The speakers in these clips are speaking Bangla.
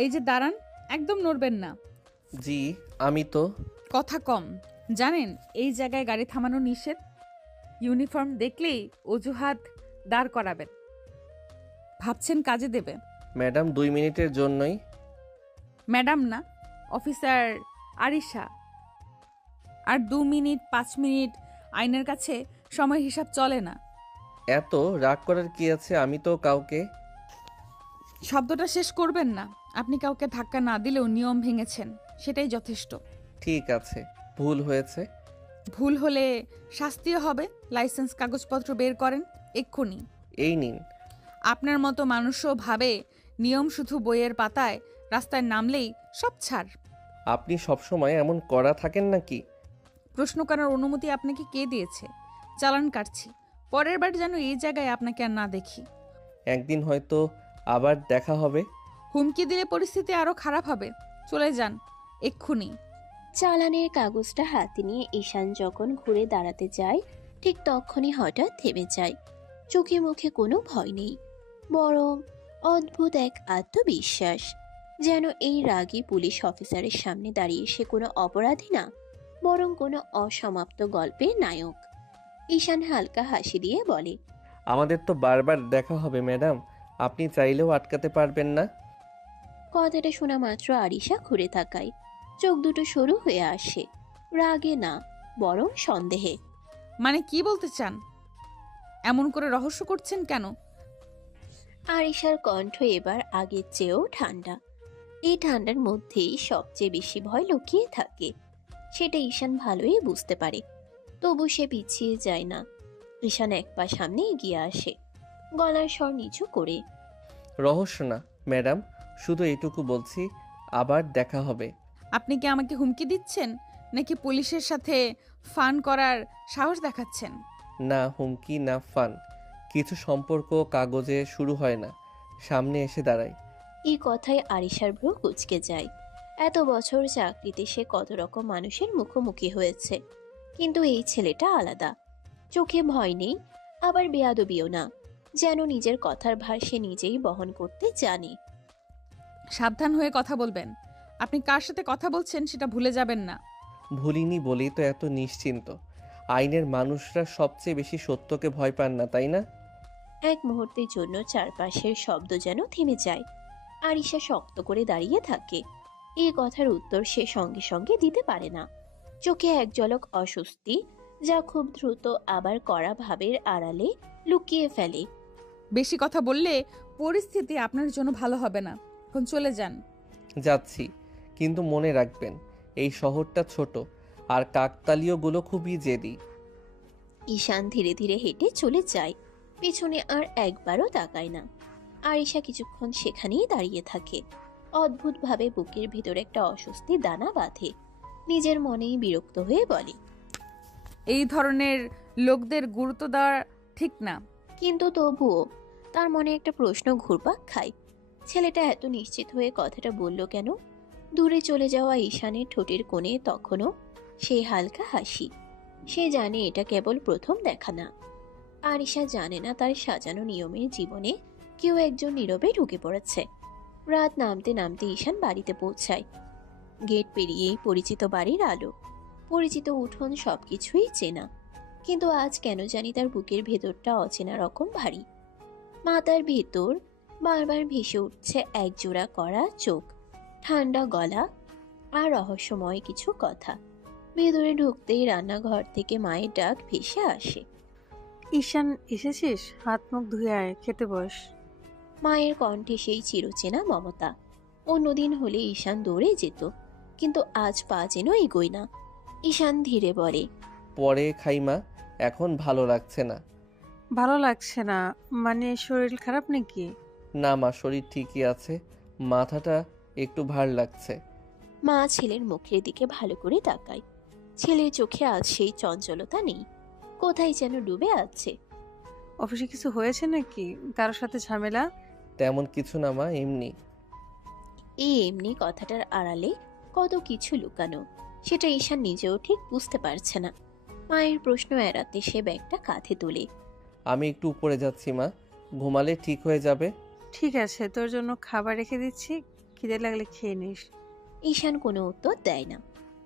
এই যে দাঁড়ান, একদম নড়বেন না। জি, আমি তো। কথা কম। জানেন এই জায়গায় গাড়ি থামানো নিষেধ। ইউনিফর্ম দেখলেই অজুহাত দাঁড় করাবেন। ভাবছেন কাজে দেবে। ম্যাডাম 2 মিনিটের জন্যই। ম্যাডাম না, অফিসার আরিশা। আর 2 মিনিট 5 মিনিট আইনের কাছে সময় হিসাব চলে না। এত রাগ করার কি আছে? আমি তো কাউকে। শব্দটা শেষ করবেন না। আপনি কাউকে ধাক্কা না দিলেও নিয়ম ভেঙেছেন, সেটাই যথেষ্ট। ঠিক আছে, ভুল হয়েছে। ভুল হলে শাস্তিও হবে। লাইসেন্স কাগজপত্র বের করেন এক্ষুনি। এই নিন। আপনার মতো মানুষও ভাবে নিয়ম শুধু বইয়ের পাতায়, রাস্তায় নামলেই সব ছাড়। আপনি সবসময় এমন করা থাকেন নাকি? প্রশ্ন করার অনুমতি আপনাকে কে দিয়েছে? চালান কাটছি। পরের বার যেন এই জায়গায় আপনাকে আর না দেখি। একদিন হয়তো আবার দেখা হবে। হুমকি দিলে পরিস্থিতি আরো খারাপ হবে। চলে যান এক্ষুনি। চালানের কাগজটা হাতে নিয়ে ঈশান যখন ঘুরে দাঁড়াতে যায়, ঠিক তখনই হঠাৎ থেমে যায়। চোখে মুখে কোনো ভয় নেই, বরং অদ্ভুত এক আত্মবিশ্বাস। যেন এই রাগী পুলিশ অফিসারের সামনে দাঁড়িয়ে সে কোনো অপরাধী না, বরং কোনো অসমাপ্ত গল্পের নায়ক। ঈশান হালকা হাসি দিয়ে বলে, আমাদের তো বারবার দেখা হবে ম্যাডাম, আপনি চাইলেও আটকাতে পারবেন না। কথাটা শোনা মাত্র আরিশা ঘুরে তাকায়। চোখ দুটো সরু হয়ে আসে, রাগে না বরং সন্দেহে। মানে কি বলতে চান? এমন করে রহস্য করছেন কেন? আরিশার কণ্ঠ এবার আগের চেয়েও ঠান্ডা। এই ঠান্ডার মধ্যেই সবচেয়ে বেশি ভয় লুকিয়ে থাকে, সেটা ঈশান ভালোই বুঝতে পারে। তবু সে পিছিয়ে যায় না। ঈশান এক পা সামনে এগিয়ে আসে, গলার স্বর নিচু করে। রহস্য না ম্যাডাম, শুধু এইটুকু বলছি, আবার দেখা হবে। আপনি কি আমাকে হুমকি দিচ্ছেন, নাকি পুলিশের সাথে ফান করার সাহস দেখাচ্ছেন? না হুমকি না ফান, কিছু সম্পর্ক কাগজে শুরু হয় না, সামনে এসে দাঁড়ায়। এই কথায় আরিশার ভ্রু কুঁচকে যায়। এত বছর চাকরিতে সে কত রকম মানুষের মুখোমুখি হয়েছে, কিন্তু এই ছেলেটা আলাদা। চোখে ভয় নেই, আবার বেয়াদবিও না। যেন নিজের কথার ভার সে নিজেই বহন করতে জানে। সাবধান হয়ে কথা বলবেন। আপনি কার সাথে কথা বলছেন সেটা ভুলে যাবেন না। ভুলিনি বলেই তো এত নিশ্চিন্ত। আইনের মানুষরা সবচেয়ে বেশি সত্যকে ভয় পান না, তাই না? এক মুহূর্তের জন্য চারপাশের শব্দ যেন থেমে যায়। আরিশা শক্ত করে দাঁড়িয়ে থাকে। এই কথার উত্তর সে সঙ্গে সঙ্গে দিতে পারে না। চোখে এক ঝলক অস্বস্তি, যা খুব দ্রুত আবার কড়া ভাবের আড়ালে লুকিয়ে ফেলে। বেশি কথা বললে পরিস্থিতি আপনার জন্য ভালো হবে না। এখন চলে যান। যাচ্ছি, কিন্তু মনে রাখবেন এই শহরটা ছোট, আর কাকতালীয়গুলো খুবই জেদি। ঈশান ধীরে ধীরে হেঁটে চলে যায়, পেছনে আর একবারও তাকায় না। আরিশা কিছুক্ষণ সেখানেই দাঁড়িয়ে থাকে। অদ্ভুতভাবে বুকের ভিতর একটা অস্বস্তি দানা বাঁধে। নিজের মনেই বিরক্ত হয়ে বলে, এই ধরনের লোকদের গুরুত্ব দেওয়া ঠিক না। কিন্তু তবুও তার মনে একটা প্রশ্ন ঘুরপাক খায়। ছেলেটা এত নিশ্চিত হয়ে কথাটা বলল কেন? দূরে চলে যাওয়া ঈশানের ঠোঁটের কোণে তখনও সেই হালকা হাসি। সে জানে এটা কেবল প্রথম দেখা না। আরিশা জানে না তার সাজানো নিয়মের জীবনে কেউ একজন নীরবে ঢুকে পড়েছে। রাত নামতে নামতে ঈশান বাড়িতে পৌঁছায়। গেট পেরিয়েই পরিচিত বাড়ির আলো, পরিচিত উঠোন, সবকিছুই চেনা। কিন্তু আজ কেন জানি তার বুকের ভেতরটা অচেনা রকম ভারী। মাথার ভেতর বারবার ভেসে উঠছে একজোড়া করা চোখ, ঠান্ডা গলা আর রহস্যময় কিছু কথা। ভেতরে ঢুকতেই রান্নাঘর থেকে মায়ের ডাক ভেসে আসে, ঈশান এসেছিস? হাত মুখ ধুয়ে আয়, খেতে বস। মায়ের কণ্ঠে সেই চিরচেনা মমতা। অন্যদিন হলে ঈশান দৌড়ে যেত, কিন্তু আজ পা যেন এগোয় না। ঈশান ধীরে বলে, পরে খাইমা, এখন ভালো লাগছে না। ভালো লাগছে না মানে শরীর খারাপ নাকি? না মা, শরীর ঠিকই আছে, মাথাটা একটু ভার লাগছে। মা ছেলের মুখের দিকে ভালো করে তাকায়। ছেলের চোখে আজ সেই চঞ্চলতা নেই, কোথায় যেন ডুবে আছে। অফিসে কিছু হয়েছে নাকি? কারোর সাথে ঝামেলা? তেমন কিছু না মা, এমনি। এই এমনি কথাটার আড়ালে কত কিছু লুকানো, সেটা ঈশান নিজেও ঠিক বুঝতে পারছে না। মায়ের প্রশ্ন এড়াতে সে ব্যাগটা কাঁধে তোলে। আমি একটু উপরে যাচ্ছি মা, ঘুমালে ঠিক হয়ে যাবে। ঠিক আছে, তোর জন্য খাবার রেখে দিচ্ছি, খিদে লাগলে খেয়ে নিস। ঈশান কোনো উত্তর দেয় না।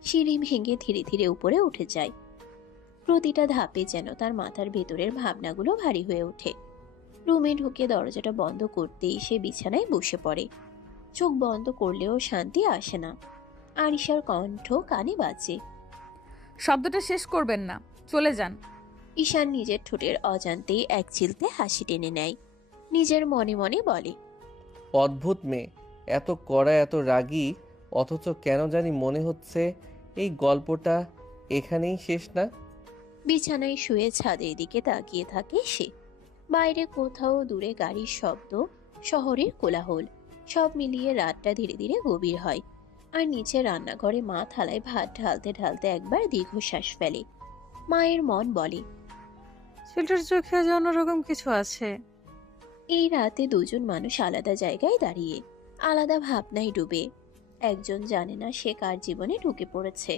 সিঁড়ি ভেঙে ধীরে ধীরে উপরে উঠে যায়। প্রতিটা ধাপে যেন তার মাথার ভেতরের ভাবনাগুলো ভারী হয়ে ওঠে। রুমে ঢুকে দরজাটা বন্ধ করতেই সে বিছানায় বসে পড়ে। চোখ বন্ধ করলেও শান্তি আসে না। আরিশার কণ্ঠ কানে বাজে। শব্দটা শেষ করবেন না, চলে যান। ঈশান নিজের ঠোঁটের অজান্তেই এক চিলতে হাসি টেনে নেয়। নিজের মনে মনে বলে, অদ্ভুত মেয়ে, এত কড়া, এত রাগী, অথচ কেন জানি মনে হচ্ছে এই গল্পটা এখানেই শেষ না। বিছানায় শুয়ে ছাদের দিকে তাকিয়ে থাকে সে। বাইরে কোথাও দূরে গাড়ির শব্দ, শহরের কোলাহল, সব মিলিয়ে রাতটা ধীরে ধীরে গভীর হয়। আর নিচে রান্নাঘরে মা থালায় ভাত ঢালতে ঢালতে একবার দীর্ঘশ্বাস ফেলে। মায়ের মন বলে, ছেলেটার চোখে আজ অন্যরকম কিছু আছে। এই রাতে দুজন মানুষ আলাদা জায়গায় দাঁড়িয়ে, আলাদা ভাবনায় ডুবে। একজন জানে না সে কার জীবনে ঢুকে পড়েছে,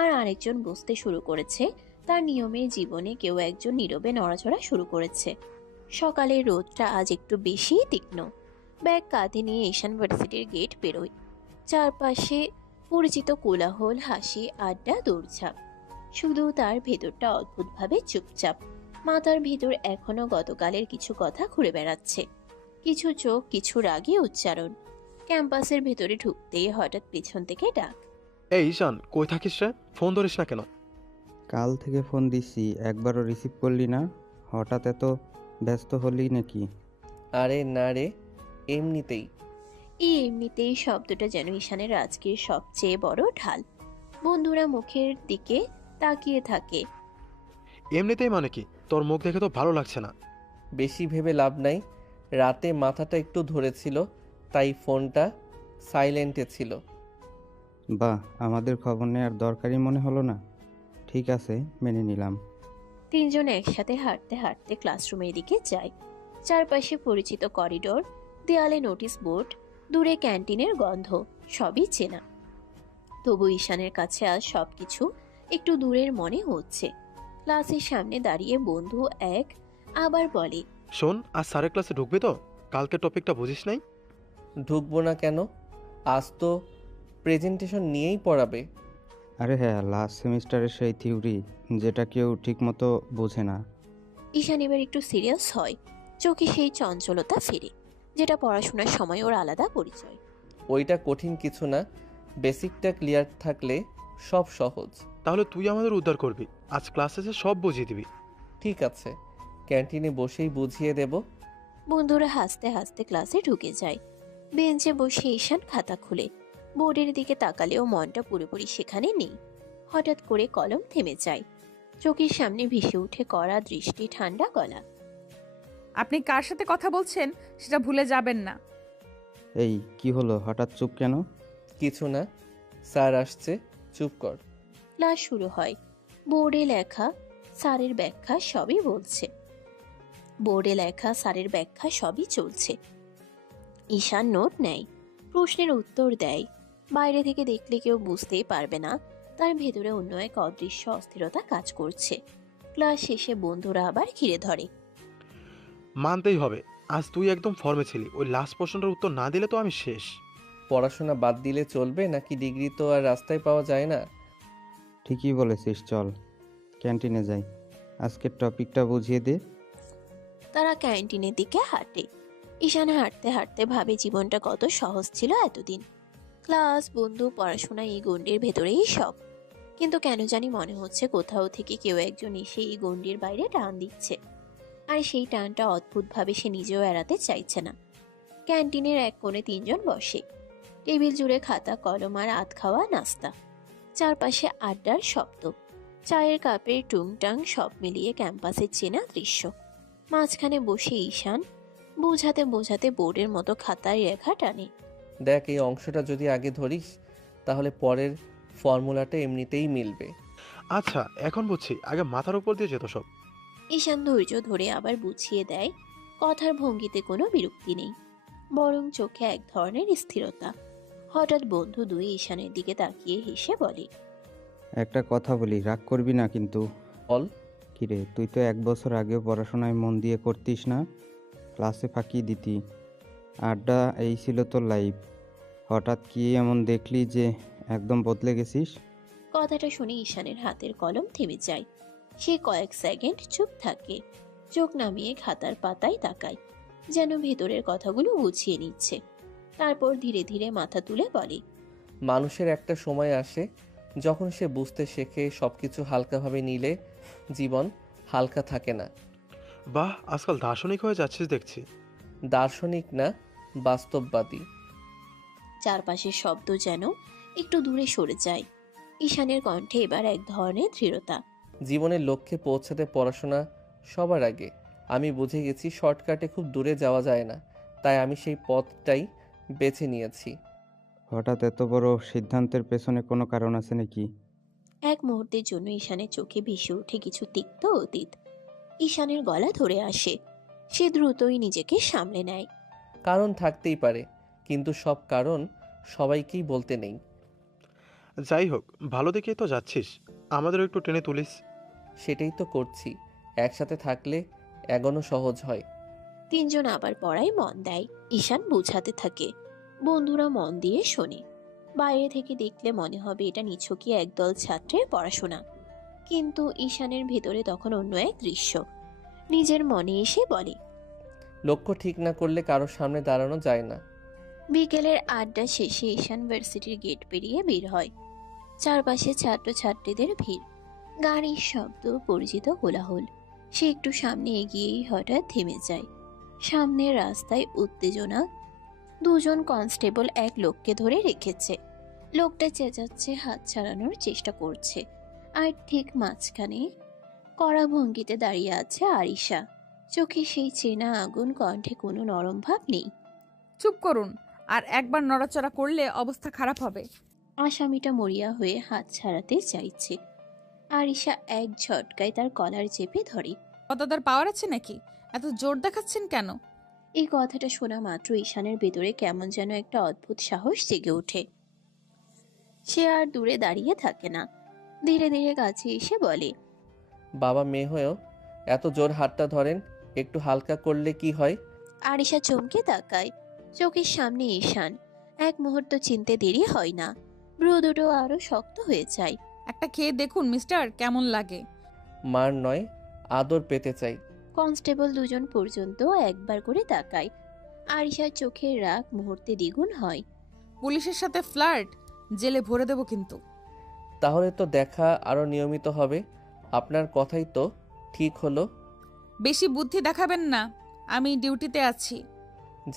আর আরেকজন বুঝতে শুরু করেছে তার নিয়মের জীবনে কেউ একজন নীরবে নড়াচড়া শুরু করেছে। সকালের রোদটা আজ একটু বেশি তীক্ষ্ণ। ব্যাগ কাঁধে নিয়ে ঈশান ভার্সিটির গেট বেরোয়। চারপাশে পরিচিত কোলাহল, হাসি, আড্ডা, দৌড়ঝাঁপ। শুধু তার ভেতরটা অদ্ভুতভাবে চুপচাপ। মাথার ভিতর এখনো গতকালের কিছু কথা ঘুরে বেড়াচ্ছে। কিছু চোখ, কিছু রাগী উচ্চারণ। ক্যাম্পাসের ভেতরে ঢুকতেই হঠাৎ পেছন থেকে ডাক। এই ঈশান, কই থাকিস রে? ফোন ধরিস না কেন? কাল থেকে ফোন দিচ্ছি, একবারও রিসিভ করলি না। হঠাৎ এত ব্যস্ত হলি নাকি? আরে না রে, এমনিতেই। এই এমনিতেই শব্দটা যেন ঈশানের আজকের সবচেয়ে বড় ঢাল। বন্ধুরা মুখের দিকে তাকিয়ে থাকে। এমনিতেই মানে কি? তোর মুখ দেখে তো ভালো লাগছে না। বেশি ভেবে লাভ নাই, রাতে মাথাটা একটু ধরেছিল, তাই ফোনটা সাইলেন্টে ছিল। বাহ, আমাদের খবর নেওয়ার দরকারই মনে হলো না। ঠিক আছে, মেনে নিলাম। তিনজন একসাথে হাঁটতে হাঁটতে ক্লাসরুমের দিকে যায়। চারপাশে পরিচিত করিডোর, দেয়ালে নোটিশ বোর্ড, দূরে ক্যান্টিনের গন্ধ, সবই চেনা। তবু ঈশানের কাছে আজ সবকিছু একটু দূরের মনে হচ্ছে। ক্লাসের সামনে দাঁড়িয়ে বন্ধু এক আবার বলে, শোন, আজ স্যারের ক্লাসে ঢুকবি তো? কালকে টপিকটা বুঝিস নাই? ঢুকবো না কেন? আজ তো প্রেজেন্টেশন নিয়েই পড়াবে। আরে হ্যাঁ, লাস্ট সেমিস্টারের সেই থিওরি যেটা কেউ ঠিকমতো বোঝে না। ঈশান এবার একটু সিরিয়াস হয়। চোখে সেই চঞ্চলতা ফিরে, যেটা পড়াশোনার সময় ওর আলাদা পরিচয়। ওইটা কঠিন কিছু না, বেসিকটা ক্লিয়ার থাকলে সব সহজ। তাহলে তুই আমাদের উদ্ধার করবি। আজ ক্লাসে এসে সব বুঝিয়ে দিবি। ঠিক আছে, ক্যান্টিনে বসেই বুঝিয়ে দেব। বন্ধুরা হাসতে হাসতে ক্লাসে ঢুকে যায়। বেঞ্চে বসে ঈশান খাতা খুলে বোর্ডের দিকে তাকালেও মনটা পুরোপুরি সেখানে নেই। হঠাৎ করে কলম থেমে যায়। চোখের সামনে ভেসে উঠে কড়া দৃষ্টি, ঠান্ডা গলা। আপনি কার সাথে কথা বলছেন সেটা ভুলে যাবেন না। এই কি হলো, হঠাৎ চুপ কেন? কিছু না, স্যার আসছে, চুপ কর। ক্লাস শুরু হয়। বোর্ডে লেখা স্যারের ব্যাখ্যা সবই বলছে। বোর্ডে লেখা স্যারের ব্যাখ্যা সবই চলছে। ঈশান নোট নেয়, প্রশ্নের উত্তর দেয়। বাইরে থেকে দেখলে কেউ বুঝতেই পারবে না তার ভেতরে অন্য এক অদৃশ্য অস্থিরতা কাজ করছে। ক্লাস শেষে বন্ধুরা আবার ঘিরে ধরে। মানতেই হবে, আজ তুই একদম ফর্মে ছিলি। ওই লাস্ট প্রশ্নটার উত্তর না দিলে তো আমি শেষ। পড়াশোনা বাদ দিলে চলবে নাকি? ডিগ্রি তো আর রাস্তায় পাওয়া যায় না। ঠিকই বলেছিস, চল ক্যান্টিনে যাই, আজকের টপিকটা বুঝিয়ে দে। তারা ক্যান্টিনের দিকে হাঁটে। ঈশান হাঁটতে হাঁটতে ভাবে জীবনটা কত সহজ ছিল এতদিন। ক্লাস, বন্ধু, পড়াশোনা, এই গণ্ডির ভেতরেই সব। কিন্তু কেন জানি মনে হচ্ছে কোথাও থেকে কেউ একজন এসে এই গণ্ডির বাইরে টান দিচ্ছে। আর সেই টানটা অদ্ভুতভাবে সে নিজেও এড়াতে চাইছে না। ক্যান্টিনের এক কোণে তিনজন বসে। টেবিল জুড়ে খাতা, কলম আর আধ খাওয়া নাস্তা। চারপাশে আড্ডার শব্দ, চায়ের কাপের টুংটাং, সব মিলিয়ে ক্যাম্পাসের চেনা দৃশ্য। মাঝখানে বসে ঈশান বোঝাতে বোঝাতে বোর্ডের মতো খাতায় রেখা টানে। দেখ, এই অংশটা যদি আগে ধরিস তাহলে পরের ফর্মুলাটা এমনিতেই মিলবে। আচ্ছা, এখন বুঝছি, আগে মাথার উপর দিয়ে যেত সব। ঈশান ধৈর্য ধরে আবার বুঝিয়ে দেয়। কথার ভঙ্গিতে কোনো বিরক্তি নেই, বরং চোখে এক ধরনের স্থিরতা। হঠাৎ বন্ধু দুই ঈশানের দিকে তাকিয়ে হেসে বলে, একটা কথা বলি, রাগ করবি না কিন্তু। বল। কিরে, তুই তো 1 বছর আগেও পড়াশোনায় মন দিয়ে করতিস না? ক্লাসে ফাঁকি দিতি, আড্ডা, এই ছিল তোর লাইফ। হঠাৎ কি এমন দেখলি যে একদম বদলে গেছিস? কথাটা শুনে ঈশানের হাতের কলম থেমে যায়। সে কয়েক সেকেন্ড চুপ থাকে, চোখ নামিয়ে খাতার পাতায় তাকায়, যেন ভেতরের কথাগুলো গুছিয়ে নিচ্ছে। তারপর ধীরে ধীরে মাথা তুলে বলে, মানুষের একটা সময় আসে যখন সে বুঝতে শেখে সবকিছু হালকাভাবে নিলে জীবন হালকা থাকে না। বাহ, আজকাল দার্শনিক হয়ে যাচ্ছিস দেখছি। দার্শনিক না, বাস্তববাদী। চারপাশের শব্দ যেন একটু দূরে সরে যায়। ঈশানের কণ্ঠে এবার এক ধরনের দৃঢ়তা। জীবনের লক্ষ্যে পৌঁছাতে পড়াশোনা সবার আগে। আমি বুঝে গেছি শর্টকাটে খুব দূরে যাওয়া যায় না, তাই আমি সেই পথটাই বেছে নিয়েছি। হঠাৎ এত বড় সিদ্ধান্তের পেছনে কোনো কারণ আছে নাকি? এক মুহূর্তের জন্য ঈশানের চোখে ভেসে ওঠে কিছু তিক্ত অতীত। ঈশানের গলা ধরে আসে। সে দ্রুতই নিজেকে সামলে নেয়। কারণ থাকতেই পারে, কিন্তু সব কারণ সবাইকেই বলতে নেই। যাই হোক, ভালো দেখেই তো যাচ্ছিস, আমাদেরও একটু টেনে তুলিস। সেটাই তো করছি। একসাথে থাকলে এগোনো সহজ হয়। তিনজন আবার পড়ায় মন দেয়। ঈশান বোঝাতে থাকে, বন্ধুরা মন দিয়ে শোনে। বাইরে থেকে দেখলে মনে হবে এটা নিছকই একদল ছাত্রের পড়াশোনা, কিন্তু ঈশানের ভেতরে তখন অন্য এক দৃশ্য। নিজের মনে এসে বলে, লক্ষ্য ঠিক না করলে কারোর সামনে দাঁড়ানো যায় না। বিকেলের আড্ডা শেষে ঈশান ভার্সিটির গেট পেরিয়ে বের হয়। চারপাশে ছাত্রছাত্রীদের ভিড়, গাড়ির শব্দ, পরিচিত কোলাহল। সে একটু সামনে এগিয়েই হঠাৎ থেমে যায়। সামনের রাস্তায় উত্তেজনা। দুজন কনস্টেবল এক লোককে ধরে রেখেছে। লোকটা চেঁচাচ্ছে, হাত ছাড়ানোর চেষ্টা করছে। আর ঠিক মাঝখানে কড়া ভঙ্গিতে দাঁড়িয়ে আছে আরিশা। চোখে সেই চেনা আগুন, কণ্ঠে কোনো নরম ভাব নেই। চুপ করুন, আর একবার নড়াচড়া করলে অবস্থা খারাপ হবে। আসামিটা মরিয়া হয়ে হাত ছাড়াতে চাইছে। আরিশা এক ঝটকায় তার কলার চেপে ধরে। কতদার পাওয়ার আছে নাকি? এত জোর দেখাচ্ছেন কেন? এই কথাটা শোনা মাত্র ঈশানের ভেতরে কেমন যেন একটা অদ্ভুত সাহস জেগে ওঠে। সে আর দূরে দাঁড়িয়ে থাকে না, ধীরে ধীরে কাছে এসে বলে, বাবা মেয়ে হয়েও এত জোর হাতটা ধরেন, একটু হালকা করলে কি হয়? আরিশা চমকে তাকায়। চোখের সামনে ঈশান। এক মুহূর্ত চিনতে দেরি হয় না, ভ্রু দুটো আরো শক্ত হয়ে যায়। একটা খেয়ে দেখুন মিস্টার, কেমন লাগে। মার নয়, আদর পেতে চাই। কনস্টেবল দুজন পর্যন্ত একবার করে তাকায়। আরিশার চোখের রাগ মুহূর্তে দ্বিগুণ হয়। পুলিশের সাথে ফ্লার্ট, জেলে ভরে দেব কিন্তু। তাহলে তো দেখা আরো নিয়মিত হবে। আপনার কথাই তো ঠিক হলো। বেশি বুদ্ধি দেখাবেন না, আমি ডিউটিতে আছি।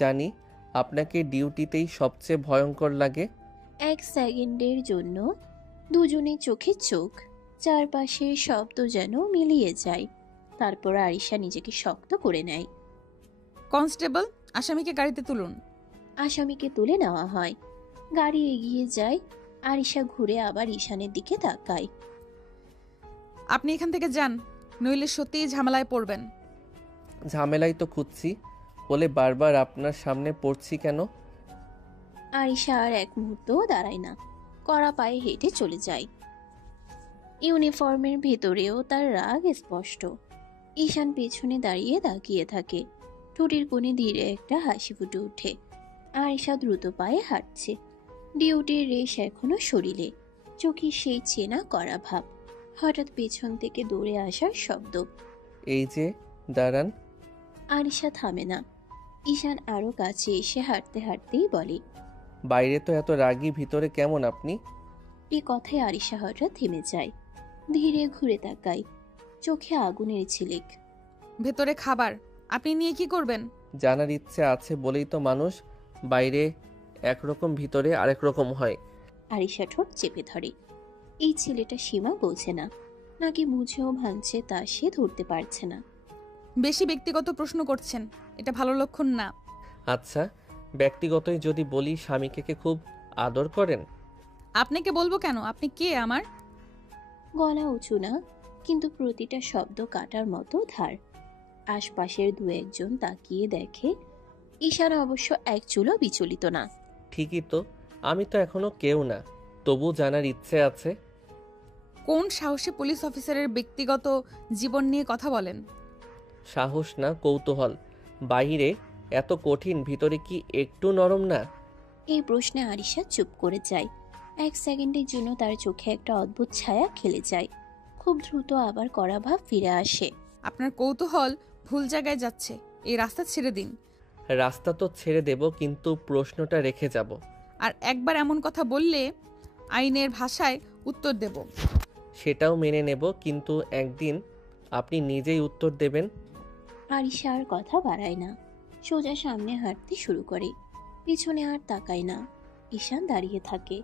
জানি আপনাকে ডিউটিতেই সবচেয়ে ভয়ঙ্কর লাগে। এক সেকেন্ডের জন্য দুজনের চোখে চোখ, চারপাশের শব্দ যেন মিলিয়ে যায়। তারপর আরিশা নিজেকে শক্ত করে নেয়। কনস্টেবল, আসামিকে গাড়িতে তুলুন। আসামিকে তুলে নেওয়া হয়। গাড়ি এগিয়ে যায়। আরিশা ঘুরে আবার ঈশানের দিকে তাকায়। আপনি এখান থেকে যান, নইলে সত্যিই ঝামেলায় পড়বেন। ঝামেলাই তো খুঁজছি, বলে বারবার আপনার সামনে পড়ছি কেন? আরিশা আর এক মুহূর্তও দাঁড়ায় না, কড়া পায়ে হেঁটে চলে যায়। ইউনিফর্মের ভেতরেও তার রাগ স্পষ্ট। ঈশান পেছনে দাঁড়িয়ে তাকিয়ে থাকে। ঠোঁটের কোণে ধীরে একটা হাসি ফুটে ওঠে। আরিশা দ্রুত পায়ে হাঁটছে। ডিউটির রেশ এখনো শরীরে, চোখে সেই চেনা করা ভাব। হঠাৎ পেছন থেকে দৌড়ে আসার শব্দ। এই যে, দাঁড়ান। আরিশা থামে না। ঈশান আরো কাছে এসে হাঁটতে হাঁটতেই বলে, বাইরে তো এত রাগী, ভিতরে কেমন আপনি? এই কথায় আরিশা হঠাৎ থেমে যায়। ধীরে ঘুরে তাকায়, চোখে আগুনের ঝিলিক। ভেতরে খাবার, আপনি নিয়ে কি করবেন? জানার ইচ্ছে আছে বলেই তো মানুষ বাইরে একরকম ভিতরে আরেক রকম হয়। আরিশা ঠোঁট চেপে ধরে। এই ছেলেটা সীমা বোঝে না, নাকি বুঝেও ভাঙছে তা সে ধরতে পারছে না। বেশি ব্যক্তিগত প্রশ্ন করছেন, এটা ভালো লক্ষণ না। আচ্ছা, ব্যক্তিগতই যদি বলি, স্বামীকে কে খুব আদর করেন? আপনাকে বলবো কেন? আপনি কে আমার? গলা উঁচু না, কিন্তু প্রতিটা শব্দ কাটার মতো ধার। আশপাশের দু একজন তাকিয়ে দেখে। ঈশান অবশ্য এক চুলও বিচলিত না। ঠিকই তো, আমি তো এখনো কেউ না, তবু জানার ইচ্ছে আছে। কোন সাহসী পুলিশ অফিসারের ব্যক্তিগত জীবন নিয়ে কথা বলেন? সাহস না, কৌতূহল। বাইরে এত কঠিন, ভিতরে কি একটু নরম না? এই প্রশ্নে আরিশা চুপ করে যায়। 1 সেকেন্ডের জন্য তার চোখে একটা অদ্ভুত ছায়া খেলে যায়। খুব দ্রুত আবার কড়া ভাব ফিরে আসে। আপনার কৌতূহল ভুল জায়গায় যাচ্ছে, এই রাস্তা ছেড়ে দিন। রাস্তা তো ছেড়ে দেব, কিন্তু প্রশ্নটা রেখে যাব। আর একবার এমন কথা বললে আইনের ভাষায় উত্তর দেব। সেটাও মেনে নেব, কিন্তু একদিন আপনি নিজেই উত্তর দেবেন। আরিশা আর কথা বাড়ায় না, সোজা সামনে হাঁটতে শুরু করে। পিছনে আর তাকায় না। ঈশান দাঁড়িয়ে থাকে।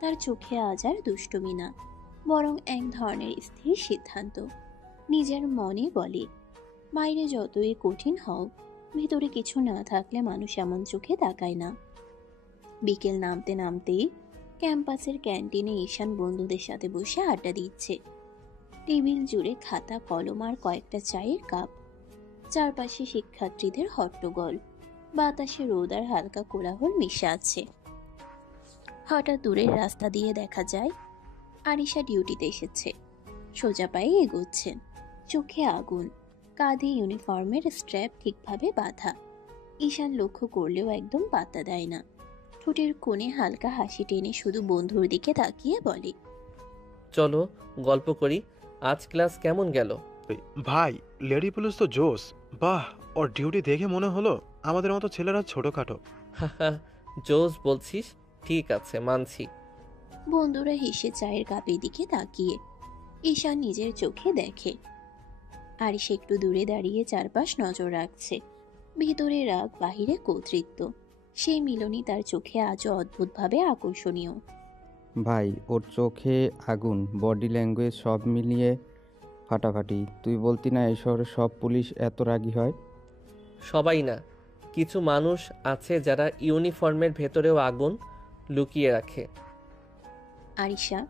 তার চোখে আজ আর দুষ্টুমি না, বরং এক ধরনের স্থির সিদ্ধান্ত। নিজের মনে বলে, বাইরে যতই কঠিন হোক, ভিতরে কিছু না থাকলে মানুষ এমন চোখে তাকায় না। বিকেল নামতে নামতেই ক্যাম্পাসের ক্যান্টিনে ঈশান বন্ধুদের সাথে বসে আড্ডা দিচ্ছে। টেবিল জুড়ে খাতা কলম আর কয়েকটা চায়ের কাপ। চারপাশে শিক্ষার্থীদের হট্টগোল, বাতাসে রোদ আর হালকা কোলাহল মিশে আছে। হঠাৎ দূরের রাস্তা দিয়ে দেখা যায় আরিশা ডিউটিতে এসেছে। সোজা পায়ে এগোচ্ছেন, চোখে আগুন, কাঁধে ইউনিফর্মের স্ট্র্যাপ ঠিকভাবে বাঁধা। ঈশান লক্ষ্য করলেও একদম পাত্তা দেয় না। ঠোঁটের কোণে হালকা হাসি টেনে শুধু বন্ধুর দিকে তাকিয়ে বলে, চলো গল্প করি, আজ ক্লাস কেমন গেল? ভাই, লেডি পুলিশ তো জোস। বাহ, ওর ডিউটি দেখে মনে হলো আমাদের মতো ছেলেরা ছোটখাটো। হাহা, জোস বলছিস? ঠিক আছে, মানছি। বন্ধুরা হেসে চায়ের কাপের দিকে তাকিয়ে ঈশান নিজের চোখে দেখে আরিশ একটু দূরে দাঁড়িয়ে চারপাশ নজর রাখছে। ভিতরে রাগ, বাহিরে কর্তৃত্ব। সেই মিলনই তার চোখে আজও অদ্ভুতভাবে আকর্ষণীয়। ভাই, ওর চোখে আগুন, বডি ল্যাঙ্গুয়েজ সব মিলিয়ে ফাটাফাটি। তুই বলতি না এই শহরে সব পুলিশ এত রাগী হয়? সবাই না, কিছু মানুষ আছে যারা ইউনিফর্মের ভেতরেও আগুন লুকিয়ে রাখে। আরিশা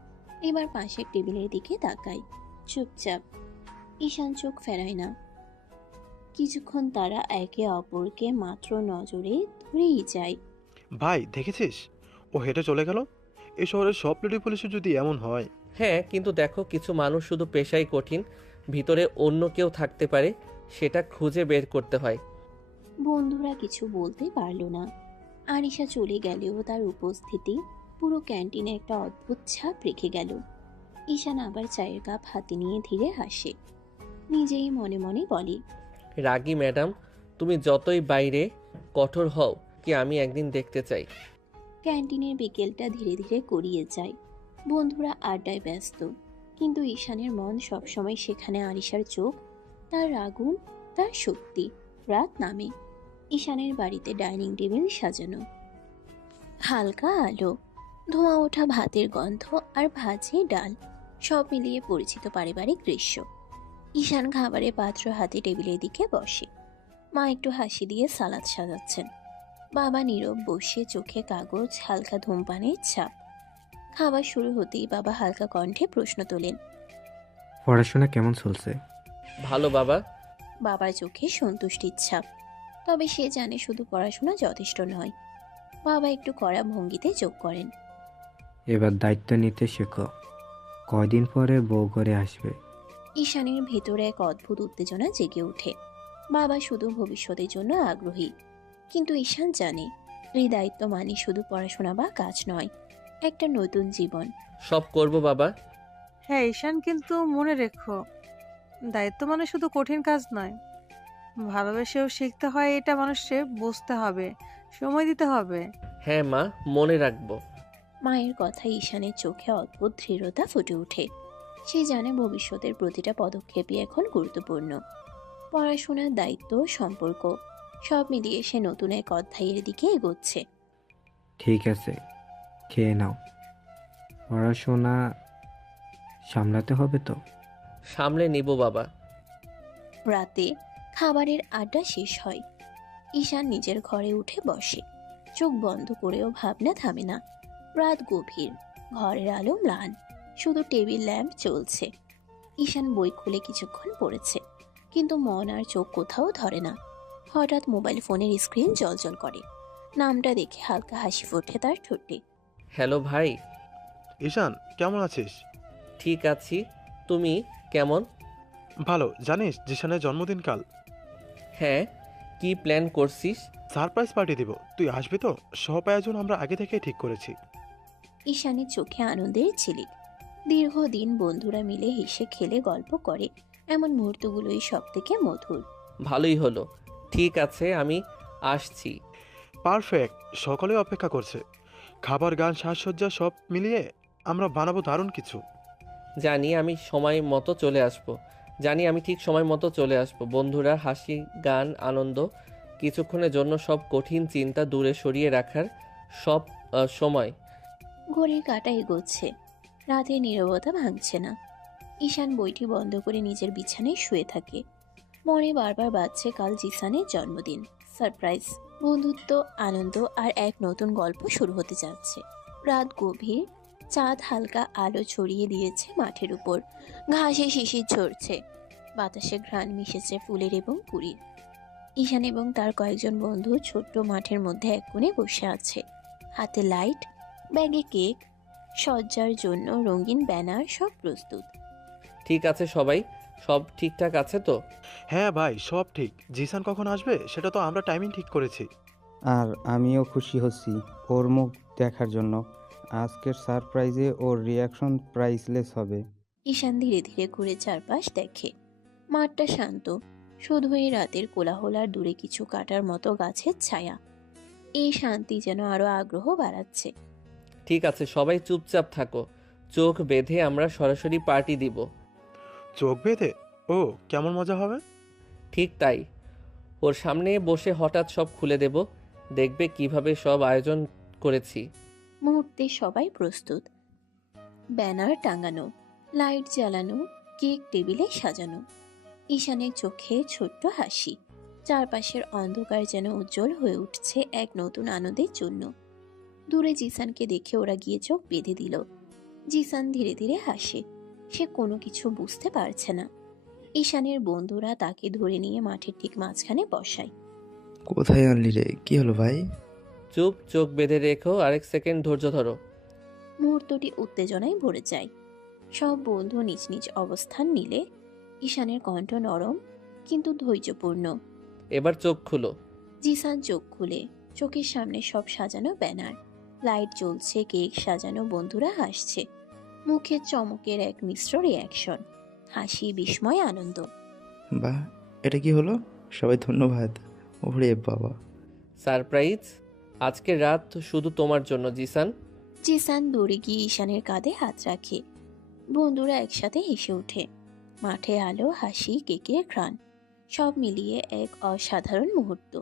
এবার পাশের টেবিলের দিকে তাকায়, চুপচাপ। ঈশান চোখ ফেরায় না। কিছুক্ষণ তারা একে অপরকে মাত্র নজরে ধরেই যায়। ভাই দেখেছিস, ও হেঁটে চলে গেল। এই শহরের সব লেডি পুলিশের যদি এমন হয়। হ্যাঁ, কিন্তু দেখো, কিছু মানুষ শুধু পেশাই কঠিন, ভিতরে অন্য কেউ থাকতে পারে, সেটা খুঁজে বের করতে হয়। বন্ধুরা কিছু বলতে পারল না। আরিশা চলে গেলেও তার উপস্থিতি পুরো ক্যান্টিনে একটা অদ্ভুত ছাপ রেখে গেল। ঈশান আবার চায়ের কাপ হাতে নিয়ে ধীরে হাসে। নিজেই মনে মনে বলে, রাগী ম্যাডাম, তুমি যতই বাইরে কঠোর হও, কি আমি একদিন দেখতে চাই। ক্যান্টিনের বিকেলটা ধীরে ধীরে গড়িয়ে যায়। বন্ধুরা আড্ডায় ব্যস্ত, কিন্তু ঈশানের মন সবসময় সেখানে। আরিশার চোখ, তার আগুন, তার শক্তি। রাত নামে। ঈশানের বাড়িতে ডাইনিং টেবিল সাজানো, হালকা আলো, ধোঁয়া ওঠা ভাতের গন্ধ আর ভাজে ডাল, সব মিলিয়ে পরিচিত পারিবারিক দৃশ্য। ঈশান খাবারের পাত্র হাতে টেবিলের দিকে বসে। মা একটু হাসি দিয়ে সালাদ সাজাচ্ছেন। বাবা নীরব বসে, চোখে কাগজ, হালকা ধূমপানের ছাপ। খাবার শুরু হতেই বাবা হালকা কণ্ঠে প্রশ্ন তোলেন, পড়াশোনা কেমন চলছে? ভালো বাবা। বাবার চোখে সন্তুষ্টির ছাপ। তবে সে জানে শুধু পড়াশোনা যথেষ্ট নয়। বাবা একটু কড়া ভঙ্গিতে যোগ করেন, এবার দায়িত্ব নিতে শেখো, কয়দিন পরে বউ ঘরে আসবে। ঈশানের ভেতরে এক অদ্ভুত উত্তেজনা জেগে ওঠে। বাবা শুধু ভবিষ্যতের জন্য আগ্রহী, কিন্তু ঈশান জানে এই দায়িত্ব মানে শুধু পড়াশোনা বা কাজ নয়, একটা নতুন জীবন। সব করব বাবা। হ্যাঁ ঈশান, কিন্তু মনে রেখো, দায়িত্ব মানে শুধু কঠিন কাজ নয়, ভালোবেসেও শিখতে হয়। এটা মানুষকে বুঝতে হবে, সময় দিতে হবে। হ্যাঁ মা, মনে রাখবো। মায়ের কথায় ঈশানের চোখে অদ্ভুত দৃঢ়তা ফুটে ওঠে। সে জানে ভবিষ্যতের প্রতিটা পদক্ষেপই এখন গুরুত্বপূর্ণ। পড়াশোনার দায়িত্ব, সম্পর্ক, সব মিলিয়ে সে নতুন এক অধ্যায়ের দিকে এগোচ্ছে। ঠিক আছে, খেয়ে নাও। পড়াশোনা সামলাতে হবে তো। সামলে নিব বাবা। রাতে খাবারের আড্ডা শেষ হয়। ঈশান নিজের ঘরে উঠে বসে। চোখ বন্ধ করেও ভাবনা থামে না। রাত গভীর, ঘরের আলো ম্লান, শুধু টেবিল ল্যাম্প চলছে। ঈশান বই খুলে কিছুক্ষণ পড়েছে, কিন্তু মন আর চোখ কোথাও ধরে না। হঠাৎ মোবাইল ফোনের স্ক্রিন জ্বলজ্বল করে। নামটা দেখে হালকা হাসি ফোটে তার ঠোঁটে। হ্যালো ভাই। ঈশান, কেমন আছিস? ঠিক আছি, তুমি কেমন? ভালো। জানিস জিশানের জন্মদিন কাল? হ্যাঁ, কি প্ল্যান করছিস? সারপ্রাইজ পার্টি দিব, তুই আসবি তো? সব আয়োজন আমরা আগে থেকে ঠিক করেছি। ঈশানের চোখে আনন্দের ঝিলিক। দীর্ঘদিন বন্ধুরা মিলে হেসে খেলে গল্প করে, এমন মুহূর্তগুলোই সব থেকে মধুর। ভালোই হলো। ঠিক আছে, আমি আসছি। পারফেক্ট, সকলে অপেক্ষা করছে। খাবার, গান, সাজসজ্জা সব মিলিয়ে আমরা বানাবো দারুণ কিছু। জানি আমি সময় মতো চলে আসব। জানি আমি ঠিক সময় মতো চলে আসব। বন্ধুরা, হাসি, গান, আনন্দ, কিছুক্ষণের জন্য সব কঠিন চিন্তা দূরে সরিয়ে রাখার সব সময়। ঘড়ির কাঁটা এগোচ্ছে, রাতের নীরবতা ভাঙছে না। ঈশান বইটি বন্ধ করে নিজের বিছানায় শুয়ে থাকে। মনে বারবার বাজছে কাল জিসানের জন্মদিন, সারপ্রাইজ, বন্ধুত্ব, আনন্দ আর এক নতুন গল্প শুরু হতে যাচ্ছে। রাত গভীর, চাঁদ হালকা আলো ছড়িয়ে দিয়েছে মাঠের উপর। ঘাসে শিশির ঝরছে, বাতাসে ঘ্রাণ মিশেছে ফুলের এবং কুড়ির। ঈশান এবং তার কয়েকজন বন্ধু ছোট্ট মাঠের মধ্যে এক কোণে বসে আছে। হাতে লাইট, ব্যাগে কেক, সজ্জার জন্য রঙিন ব্যানার, সব প্রস্তুত। ঠিক আছে সবাই, সব ঠিকঠাক আছে তো? হ্যাঁ ভাই, সব ঠিক। জিসান কখন আসবে সেটা তো আমরা টাইমিং ঠিক করেছি। আর আমিও খুশি হচ্ছি ওর মুখ দেখার জন্য। আজকের সারপ্রাইজে ওর রিয়াকশন প্রাইসলেস হবে। ঈশান ধীরে ধীরে ঘুরে চারপাশ দেখে। মাঠটা শান্ত, শুধু এই রাতের কোলাহল আর দূরে কিছু কাটার মতো গাছের ছায়া। এই শান্তি যেন আরো আগ্রহ বাড়াচ্ছে। ঠিক আছে, সবাই চুপচাপ থাকো। চোখ বেঁধে আমরা সরাসরি পার্টি দিব। চোখ বেঁধে? ও, কেমন মজা হবে? ঠিক তাই। ওর সামনে বসে হঠাৎ সব খুলে দেব। দেখবে কিভাবে সব আয়োজন করেছি। মুহূর্তে সবাই প্রস্তুত। ব্যানার টাঙানো, লাইট জ্বালানো, কেক টেবিলে সাজানো। ঈশানের চোখে ছোট্ট হাসি। চারপাশের অন্ধকার যেন উজ্জ্বল হয়ে উঠছে এক নতুন আনন্দের জন্য। দূরে জিসানকে দেখে ওরা গিয়ে চোখ বেঁধে দিল। জিসান ধীরে ধীরে হাসে। সে কোনো কিছু বুঝতে পারছে না। ঈশানের বন্ধুরা তাকে ধরে নিয়ে মাঠের ঠিক মাঝখানে বসায়। কোথায় আনলি রে? কি হলো ভাই? চুপ, চোখ বেঁধে রেখো, আরেক সেকেন্ড ধৈর্য ধরো। মুহূর্তটি উত্তেজনায় ভরে যায়। সব বন্ধু নিজ নিজ অবস্থান নিলে ঈশানের কণ্ঠ নরম কিন্তু ধৈর্যপূর্ণ। এবার চোখ খুলো। জিসান চোখ খুলে। চোখের সামনে সব সাজানো ব্যানার, লাইট জ্বলছে, কেক সাজানো, বন্ধুরা হাসছে। মুখের চমকের এক মিশ্র রিয়াকশন, হাসি, বিস্ময়, আনন্দ। বাহ, এটা কি হলো? সবাই ধন্যবাদ। ওরে বাবা! সারপ্রাইজ আজকের রাত শুধু তোমার জন্য জিসান। জিসান দৌড়ে গিয়ে ঈশানের কাঁধে হাত রাখে। বন্ধুরা একসাথে হেসে ওঠে। মাঠে আলো, হাসি, কেকের ঘ্রাণ, সব মিলিয়ে এক অসাধারণ মুহূর্ত।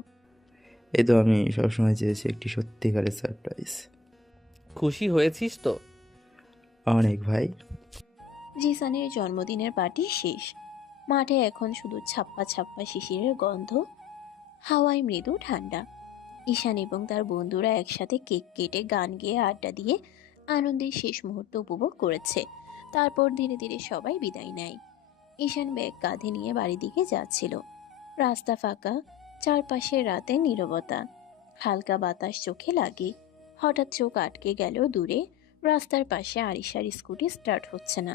এই তো আমি সবসময় চেয়েছি একটি সত্যিকারের সারপ্রাইজ। খুশি হয়েছিস তো? অনেক ভাই। জিসানের জন্মদিনের পার্টি শেষ। মাঠে এখন শুধু ছাপ্পা ছাপ্পা শিশিরের গন্ধ, হাওয়ায় মৃদু ঠান্ডা। ঈশান এবং তার বন্ধুরা একসাথে কেক কেটে, গান গেয়ে, আড্ডা দিয়ে আনন্দের শেষ মুহূর্ত উপভোগ করেছে। তারপর ধীরে ধীরে সবাই বিদায় নেয়। ঈশান ব্যাগ কাঁধে নিয়ে বাড়ির দিকে যাচ্ছিল। রাস্তা ফাঁকা, চারপাশে রাতের নীরবতা, হালকা বাতাস চোখে লাগে। হঠাৎ চোখ আটকে গেল দূরে। রাস্তার পাশে আরিশার স্কুটি স্টার্ট হচ্ছে না।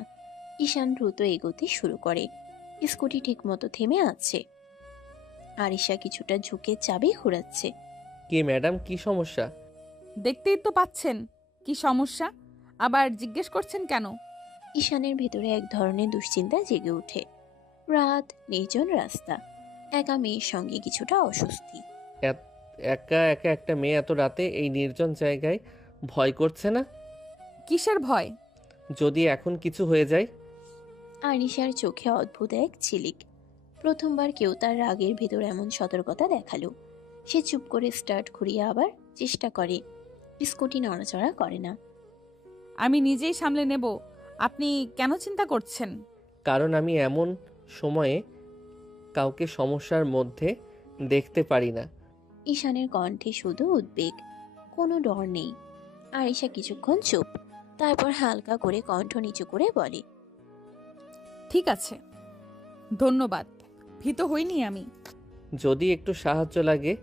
ঈশান দ্রুত এগোতে শুরু করে। স্কুটি ঠিকমতো থেমে আছে। আরিশা কিছুটা ঝুঁকে চাবি ঘোরাচ্ছে। কি ম্যাডাম, কি সমস্যা? দেখতেই তো পাচ্ছেন কি সমস্যা, আবার জিজ্ঞেস করছেন কেন? ঈশানের ভেতরে এক ধরনের দুশ্চিন্তা জেগে ওঠে। রাত, নির্জন রাস্তা, একা মেয়ের সঙ্গে কিছুটা অস্বস্তি। একা একা একটা মেয়ে এত রাতে এই নির্জন জায়গায় ভয় করছে না? কিসের ভয়? যদি এখন কিছু হয়ে যায়? আরিশার চোখে অদ্ভুত এক ঝিলিক। প্রথমবার কেউ তার রাগের ভেতর এমন সতর্কতা দেখালো। সে চুপ করে স্টার্ট ঘুরিয়ে আবার চেষ্টা করে। স্কুটি নড়াচড়া করে না। আমি নিজেই সামলে নেব, আপনি কেন চিন্তা করছেন? কারণ আমি এমন সময়ে কাউকে সমস্যার মধ্যে দেখতে পারি না। ঈশানের কণ্ঠে শুধু উদ্বেগ, কোনো ডর নেই। আরিশা কিছুক্ষণ চুপ, তারপর হালকা করে কণ্ঠ নিচু করে বলে, ঠিক আছে, ধন্যবাদ, ভীত হইনি আমি। যদি একটু সাহায্য লাগে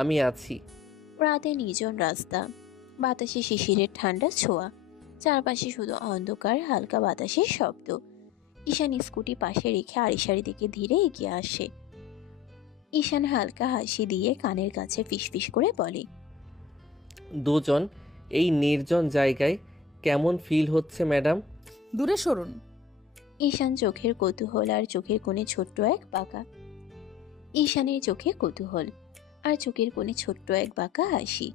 আমি আছি। রাতে নির্জন রাস্তা, বাতাসে শিশিরের ঠান্ডা ছোঁয়া, চারপাশে শুধু অন্ধকার, হালকা বাতাসের শব্দ। ঈশান স্কুটি পাশে রেখে আরিশার দিকে ধীরে এগিয়ে আসে। ঈশান হালকা হাসি দিয়ে কানের কাছে ফিসফিস করে বলে, দুজন এই নির্জন জায়গায় কেমন ফিল হচ্ছে ম্যাডাম? দূরে সরুন। ঈশান চোখের কৌতূহল আর চোখের কোণে ছোট্ট এক বাঁকা। ঈশানের চোখে কৌতূহল আর চোখের কোণে ছোট্ট এক বাঁকা হাসি।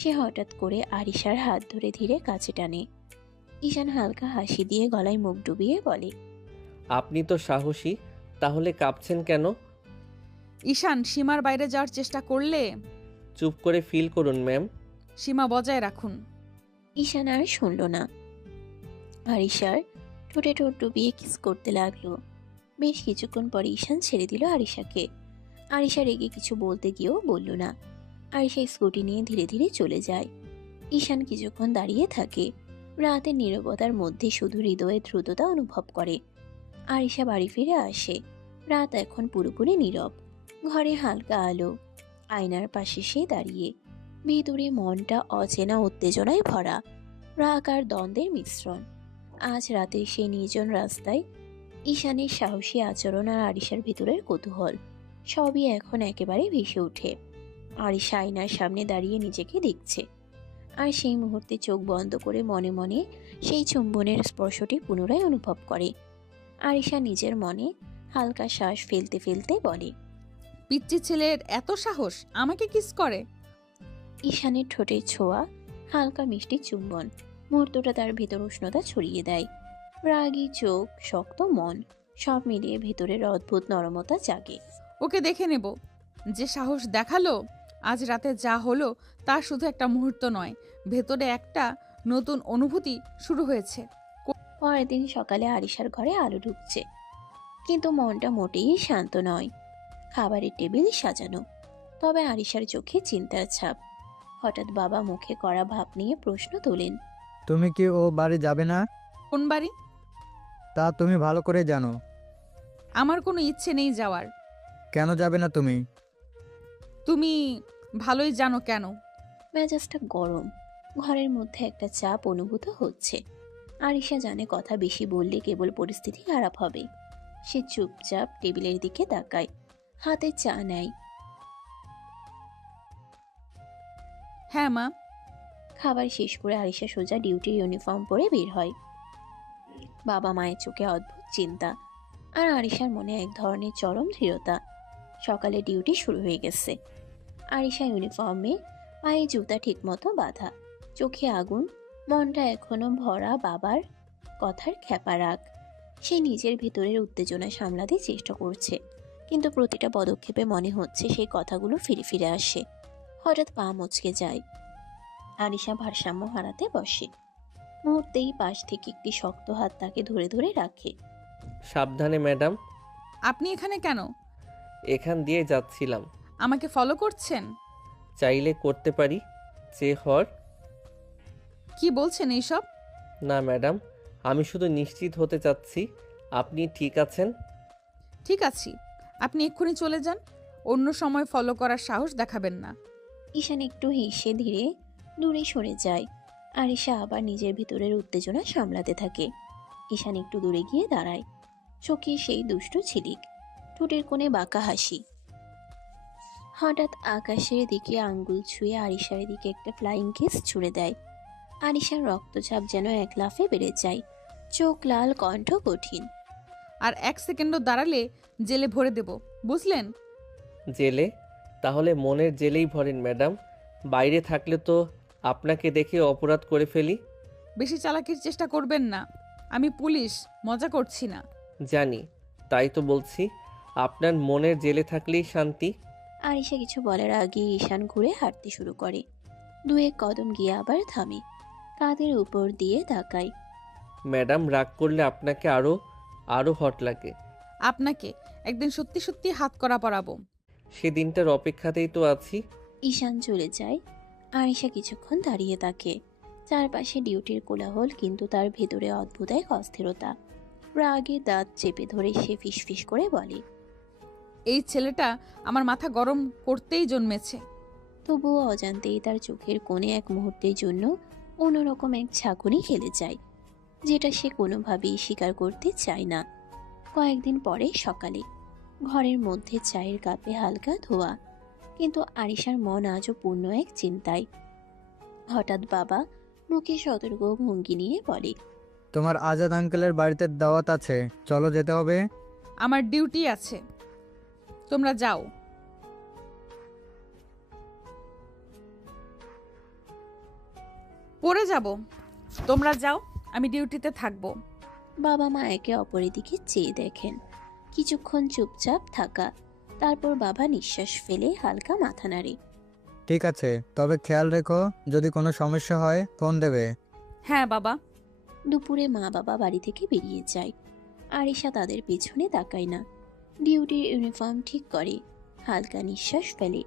সে হঠাৎ করে আরিশার হাত ধরে ধীরে কাছে টানে। ঈশান হালকা হাসি দিয়ে গলায় মুখ ডুবিয়ে বলে, আপনি তো সাহসী, তাহলে কাঁপছেন কেন? ঈশান, সীমার বাইরে যাওয়ার চেষ্টা করলে চুপ করে ফিল করুন ম্যাম। সীমা বজায় রাখুন। ঈশান আর শুনল না। আরিশার ঠোঁটে ঠোঁট ডুবিয়ে কিস করতে লাগলো। বেশ কিছুক্ষণ পরে ঈশান ছেড়ে দিল আরিশাকে। আরিশা রেগে কিছু বলতে গিয়েও বলল না। আরিশা স্কুটি নিয়ে ধীরে ধীরে চলে যায়। ঈশান কিছুক্ষণ দাঁড়িয়ে থাকে। রাতের নীরবতার মধ্যে শুধু হৃদয়ে দ্রুততা অনুভব করে। আরিশা বাড়ি ফিরে আসে। রাত এখন পুরোপুরি নীরব। ঘরে হালকা আলো। আয়নার পাশে সে দাঁড়িয়ে। ভিতরে মনটা অচেনা উত্তেজনায় ভরা। রাগ আর দ্বন্দ্বের মিশ্রণ। আজ রাতে সেই নির্জন রাস্তায় ঈশানের সাহসী আচরণ আর আরিশার ভিতরের কৌতূহল সবই এখন একেবারে ভেসে ওঠে। আরিশা আয়নার সামনে দাঁড়িয়ে নিজেকে দেখছে। আর সেই মুহূর্তে চোখ বন্ধ করে মনে মনে সেই চুম্বনের স্পর্শটি পুনরায় অনুভব করে। আরিশা নিজের মনে হালকা শ্বাস ফেলতে ফেলতে বলে, পিচ্চি ছেলের এত সাহস আমাকে কিস করে। ঈশানের ঠোঁটের ছোঁয়া, হালকা মিষ্টি চুম্বন মুহূর্তটা তার ভেতর উষ্ণতা ছড়িয়ে দেয়। রাগী চোখ, শক্ত মন সব মিলিয়ে ভেতরের অদ্ভুত নরমতা জাগে। ওকে দেখে নেব। যে সাহস দেখালো, আজ রাতে যা হলো তা শুধু একটা মুহূর্ত নয়, ভেতরে একটা নতুন অনুভূতি শুরু হয়েছে। পরের দিন সকালে আরিশার ঘরে আলো ঢুকছে, কিন্তু মনটা মোটেই শান্ত নয়। খাবারের টেবিল সাজানো, তবে আরিশার চোখে চিন্তার ছাপ। হঠাৎ বাবা মুখে কড়া ভাব নিয়ে প্রশ্ন তোলেন, তুমি কি ও বাড়ি যাবে না? কোন বাড়ি? তা তুমি ভালো করে জানো। আমার কোনো ইচ্ছে নেই যাওয়ার। কেন যাবে না তুমি? তুমি ভালোই জানো কেন। মেজাজটা গরম। ঘরের মধ্যে একটা চাপ অনুভূত হচ্ছে। আরিশা জানে কথা বেশি বললে কেবল পরিস্থিতি খারাপ হবে। সে চুপচাপ টেবিলের দিকে তাকায়, হাতে চা নেয়। হ্যাঁ মা। খাবার শেষ করে আরিশা সোজা ডিউটির ইউনিফর্ম পরে বের হয়। বাবা মায়ের চোখে অদ্ভুত চিন্তা, আর আরিশার মনে এক ধরনের চরম দৃঢ়তা। সকালে ডিউটি শুরু হয়ে গেছে। আরিশা ইউনিফর্মে, পায়ে জুতা ঠিকমতো বাঁধা, চোখে আগুন, মনটা এখনো ভরা বাবার কথার খ্যাপা রাগ। সে নিজের ভিতরের উত্তেজনা সামলাতে চেষ্টা করছে, কিন্তু প্রতিটা পদক্ষেপে মনে হচ্ছে সেই কথাগুলো ফিরে ফিরে আসে। হঠাৎ পা মচকে যায়। আরিশা ভারসাম্য হারাতে বসে। মুহূর্তেই পাশ থেকে একটি শক্ত হাত তাকে ধরে ধরে রাখে। সাবধানে ম্যাডাম। আপনি এখানে কেন? এখান দিয়ে যাচ্ছিলাম। আমাকে ফলো করছেন? চাইলে করতে পারি। যে হর। কি বলছেন এইসব? না ম্যাডাম, আমি শুধু নিশ্চিত হতে চাচ্ছি আপনি ঠিক আছেন। ঠিক আছি। আপনি এক্ষুনি চলে যান। অন্য সময় ফলো করার সাহস দেখাবেন না। ঈশান একটু হেসে ধীরে দূরে সরে যায়। আরিশা আবার নিজের ভিতরের উত্তেজনা সামলাতে থাকে। ঈশান একটু দূরে গিয়ে দাঁড়ায়। চোখে সেই দুষ্টু ঝিলিক, ঠোঁটের কোণে বাঁকা হাসি। হঠাৎ আকাশের দিকে আঙ্গুল ছুঁয়ে আরিশার দিকে একটা ফ্লাইং কিস ছুড়ে দেয়। আরিশার রক্তচাপ যেন এক লাফে বেড়ে যায়। চোখ লাল, কণ্ঠ কঠিন। আর 1 সেকেন্ডও দাঁড়ালে জেলে ভরে দেব, বুঝলেন? জেলে? তাহলে মনের জেলেই ভরেন ম্যাডাম। বাইরে থাকলে তো আপনাকে দেখে অপরাধ করে ফেলি। বেশি চালাকির চেষ্টা করবেন না। আমি পুলিশ, মজা করছি না। জানি, তাই তো বলছি আপনার মনের জেলে থাকলেই শান্তি। আরিশা কিছু বলার আগে ঈশান ঘুরে হাঁটতে শুরু করে। 2-1 কদম গিয়ে আবার থামে, কাঁধের উপর দিয়ে তাকায়। ম্যাডাম, রাগ করলে আপনাকে আরো হট লাগে। আপনাকে একদিন সত্যি সত্যি হাত করা পরাবো। সেদিনটার অপেক্ষাতেই তো আছি। ঈশান চলে যায়। আরিশা কিছুক্ষণ দাঁড়িয়ে থাকে। চারপাশে ডিউটির কোলাহল, কিন্তু তার ভেতরে অদ্ভুত এক অস্থিরতা। রাগে দাঁত চেপে ধরে সে ফিসফিস করে বলে, এই ছেলেটা আমার মাথা গরম করতেই জন্মেছে। তবুও অজান্তেই তার চোখের কোণে এক মুহূর্তের জন্য অন্যরকম এক ঝাঁকুনি খেলে যায়, যেটা সে কোনোভাবেই স্বীকার করতে চায় না। কয়েকদিন পরে সকালে ঘরের মধ্যে চায়ের কাপে হালকা ধোয়া, কিন্তু আরিশার মন আজও পূর্ণ এক চিন্তায়। হঠাৎ বাবা মুখে সতর্ক ভঙ্গি নিয়ে বলে, তোমার আজাদ আঙ্কেলের বাড়িতে দাওয়াত আছে, চলো যেতে হবে। আমার ডিউটি আছে, তোমরা যাও। পড়ে যাব, তোমরা যাও, আমি ডিউটিতে থাকবো। বাবা মা একে অপরের দিকে চেয়ে দেখেন, কিছুক্ষণ চুপচাপ থাকা, তারপর বাবা নিঃশ্বাস ফেলে হালকা মাথা নাড়ে। ঠিক আছে, তবে খেয়াল রেখো, যদি কোনো সমস্যা হয় ফোন দেবে। হ্যাঁ বাবা। দুপুরে মা বাবা বাড়ি থেকে বেরিয়ে যায়। আরিশা তাদের পেছনে তাকায় না, ডিউটির ইউনিফর্ম ঠিক করে, হালকা নিঃশ্বাস ফেলে।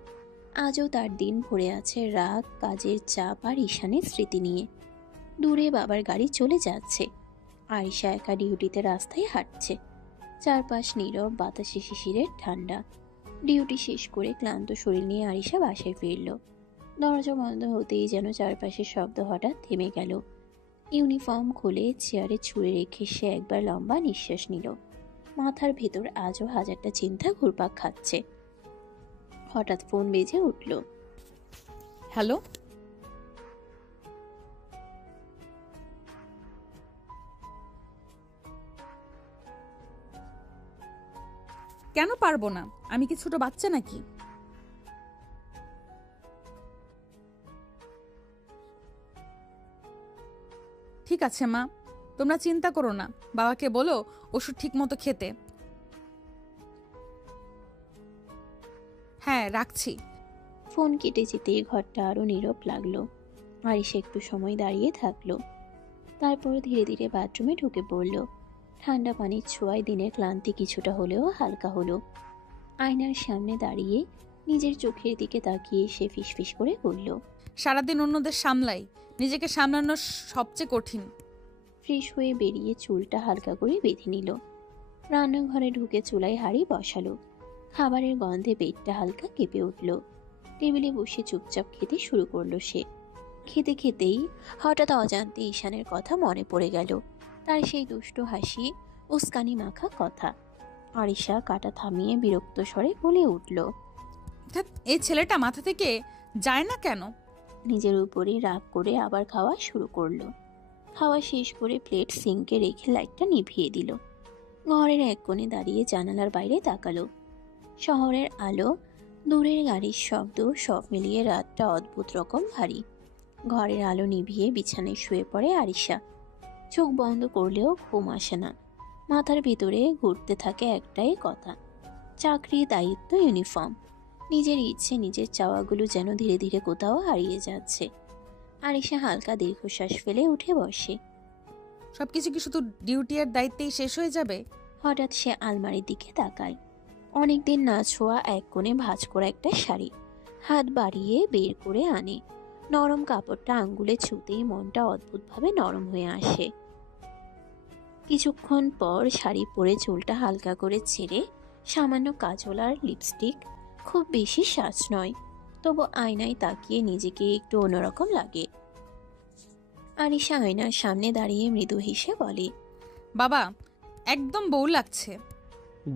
আজও তার দিন ভরে আছে রাগ, কাজের চাপ আর ঈশানের স্মৃতি নিয়ে। দূরে বাবার গাড়ি চলে যাচ্ছে। আরিশা একা ডিউটিতে রাস্তায় হাঁটছে, চারপাশ নীরব, বাতাসে শিশিরের ঠান্ডা। ডিউটি শেষ করে ক্লান্ত শরীর নিয়ে আরিশা বাসায় ফিরল। দরজা বন্ধ হতেই যেন চারপাশের শব্দ হঠাৎ থেমে গেল। ইউনিফর্ম খুলে চেয়ারে ছুঁড়ে রেখে সে একবার লম্বা নিঃশ্বাস নিল। মাথার ভেতর আজও হাজারটা চিন্তা ঘুরপাক খাচ্ছে। হঠাৎ ফোন বেজে উঠল। হ্যালো, কেন পারবো না? আমি কি ছোট বাচ্চা নাকি? ঠিক আছে মা, তোমরা চিন্তা করো না, বাবাকে বলো ওষুধ ঠিক মতো খেতে। হ্যাঁ, রাখছি। ফোন কেটে যেতেই ঘরটা আরো নীরব লাগলো। আরিশা একটু সময় দাঁড়িয়ে থাকলো, তারপর ধীরে ধীরে বাথরুমে ঢুকে পড়ল। ঠান্ডা পানির ছোঁয়ায় দিনের ক্লান্তি কিছুটা হলেও হালকা হলো। আয়নার সামনে দাঁড়িয়ে নিজের চোখের দিকে তাকিয়ে সে ফিসফিস করে বলল, সারাদিন অন্যদের সামলাই, নিজেকে সামলানো সবচেয়ে কঠিন। ফ্রেশ হয়ে বেরিয়ে চুলটা হালকা করে বেঁধে নিল। রান্নাঘরে ঢুকে চুলায় হাঁড়ি বসালো। খাবারের গন্ধে পেটটা হালকা কেঁপে উঠল। টেবিলে বসে চুপচাপ খেতে শুরু করলো সে। খেতে খেতেই হঠাৎ অজান্তে ঈশানের কথা মনে পড়ে গেল, তার সেই দুষ্টু হাসি, উস্কানি মাখা কথা। আরিশা কাটা থামিয়ে বিরক্ত স্বরে বলে উঠল, ধ্যাৎ, এই ছেলেটা মাথা থেকে যায় না কেন? নিজের উপরে রাগ করে আবার খাওয়া শুরু করলো। খাওয়া শেষ করে প্লেট সিঙ্কে রেখে লাইটটা নিভিয়ে দিল। ঘরের এক কোণে দাঁড়িয়ে জানালার বাইরে তাকালো। শহরের আলো, দূরের গাড়ির শব্দ, সব মিলিয়ে রাতটা অদ্ভুত রকম ভারী। ঘরের আলো নিভিয়ে বিছানায় শুয়ে পড়ে আরিশা। চোখ বন্ধ করলেও ঘুম আসে না। মাথার ভিতরে ঘুরতে থাকে একটাই কথা, চাকরি, দায়িত্ব, ইউনিফর্ম। নিজের ইচ্ছে, নিজের চাওয়াগুলো যেন ধীরে ধীরে কোথাও হারিয়ে যাচ্ছে। আরিশা হালকা দীর্ঘশ্বাস ফেলে উঠে বসে। সবকিছু কি শুধু ডিউটি আর দায়িত্বেই শেষ হয়ে যাবে? হঠাৎ সে আলমারির দিকে তাকায়। অনেকদিন না ছোঁয়া এক কোণে ভাঁজ করা একটা শাড়ি হাত বাড়িয়ে বের করে আনে। নরম কাপড়টা আঙ্গুলে ছুঁতেই মনটা অদ্ভুতভাবে নরম হয়ে আসে। কিছুক্ষণ পর শাড়ি পরে চুলটা হালকা করে ছেড়ে সামান্য কাজল আর লিপস্টিক, খুব বেশি সাজ নয়, তবু আয়নায় তাকিয়ে নিজেকে একটু অন্যরকম লাগে। আরিশা আয়নার সামনে দাঁড়িয়ে মৃদু হেসে বলে, বাবা, একদম বউ লাগছে।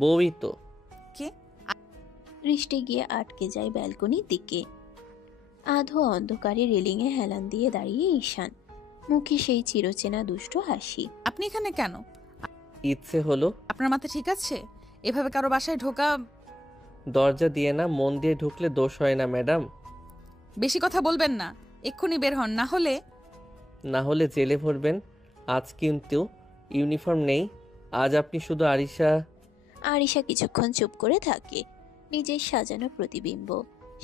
বউই তো। কে? দৃষ্টি গিয়ে আটকে যায় ব্যালকনির দিকে। আধো অন্ধকারে রেলিংয়ে হেলান দিয়ে দাঁড়িয়ে ঈশান, মুখে সেই চিরচেনা দুষ্ট হাসি। আপনি এখানে কেন? ইচ্ছে হলো। আপনার মাথা ঠিক আছে? এভাবে কারো বাসায় ঢোকা? দরজা দিয়ে না, মন দিয়ে ঢুকলে দোষ হয় না ম্যাডাম। বেশি কথা বলবেন না, এক্ষুনি বের হন, না হলে জেলে ভরবেন। আজ কিন্তু ইউনিফর্ম নেই, আজ আপনি শুধু আরিশা। আরিশা কিছুক্ষণ চুপ করে থাকে। নিজের সাজানো প্রতিবিম্ব,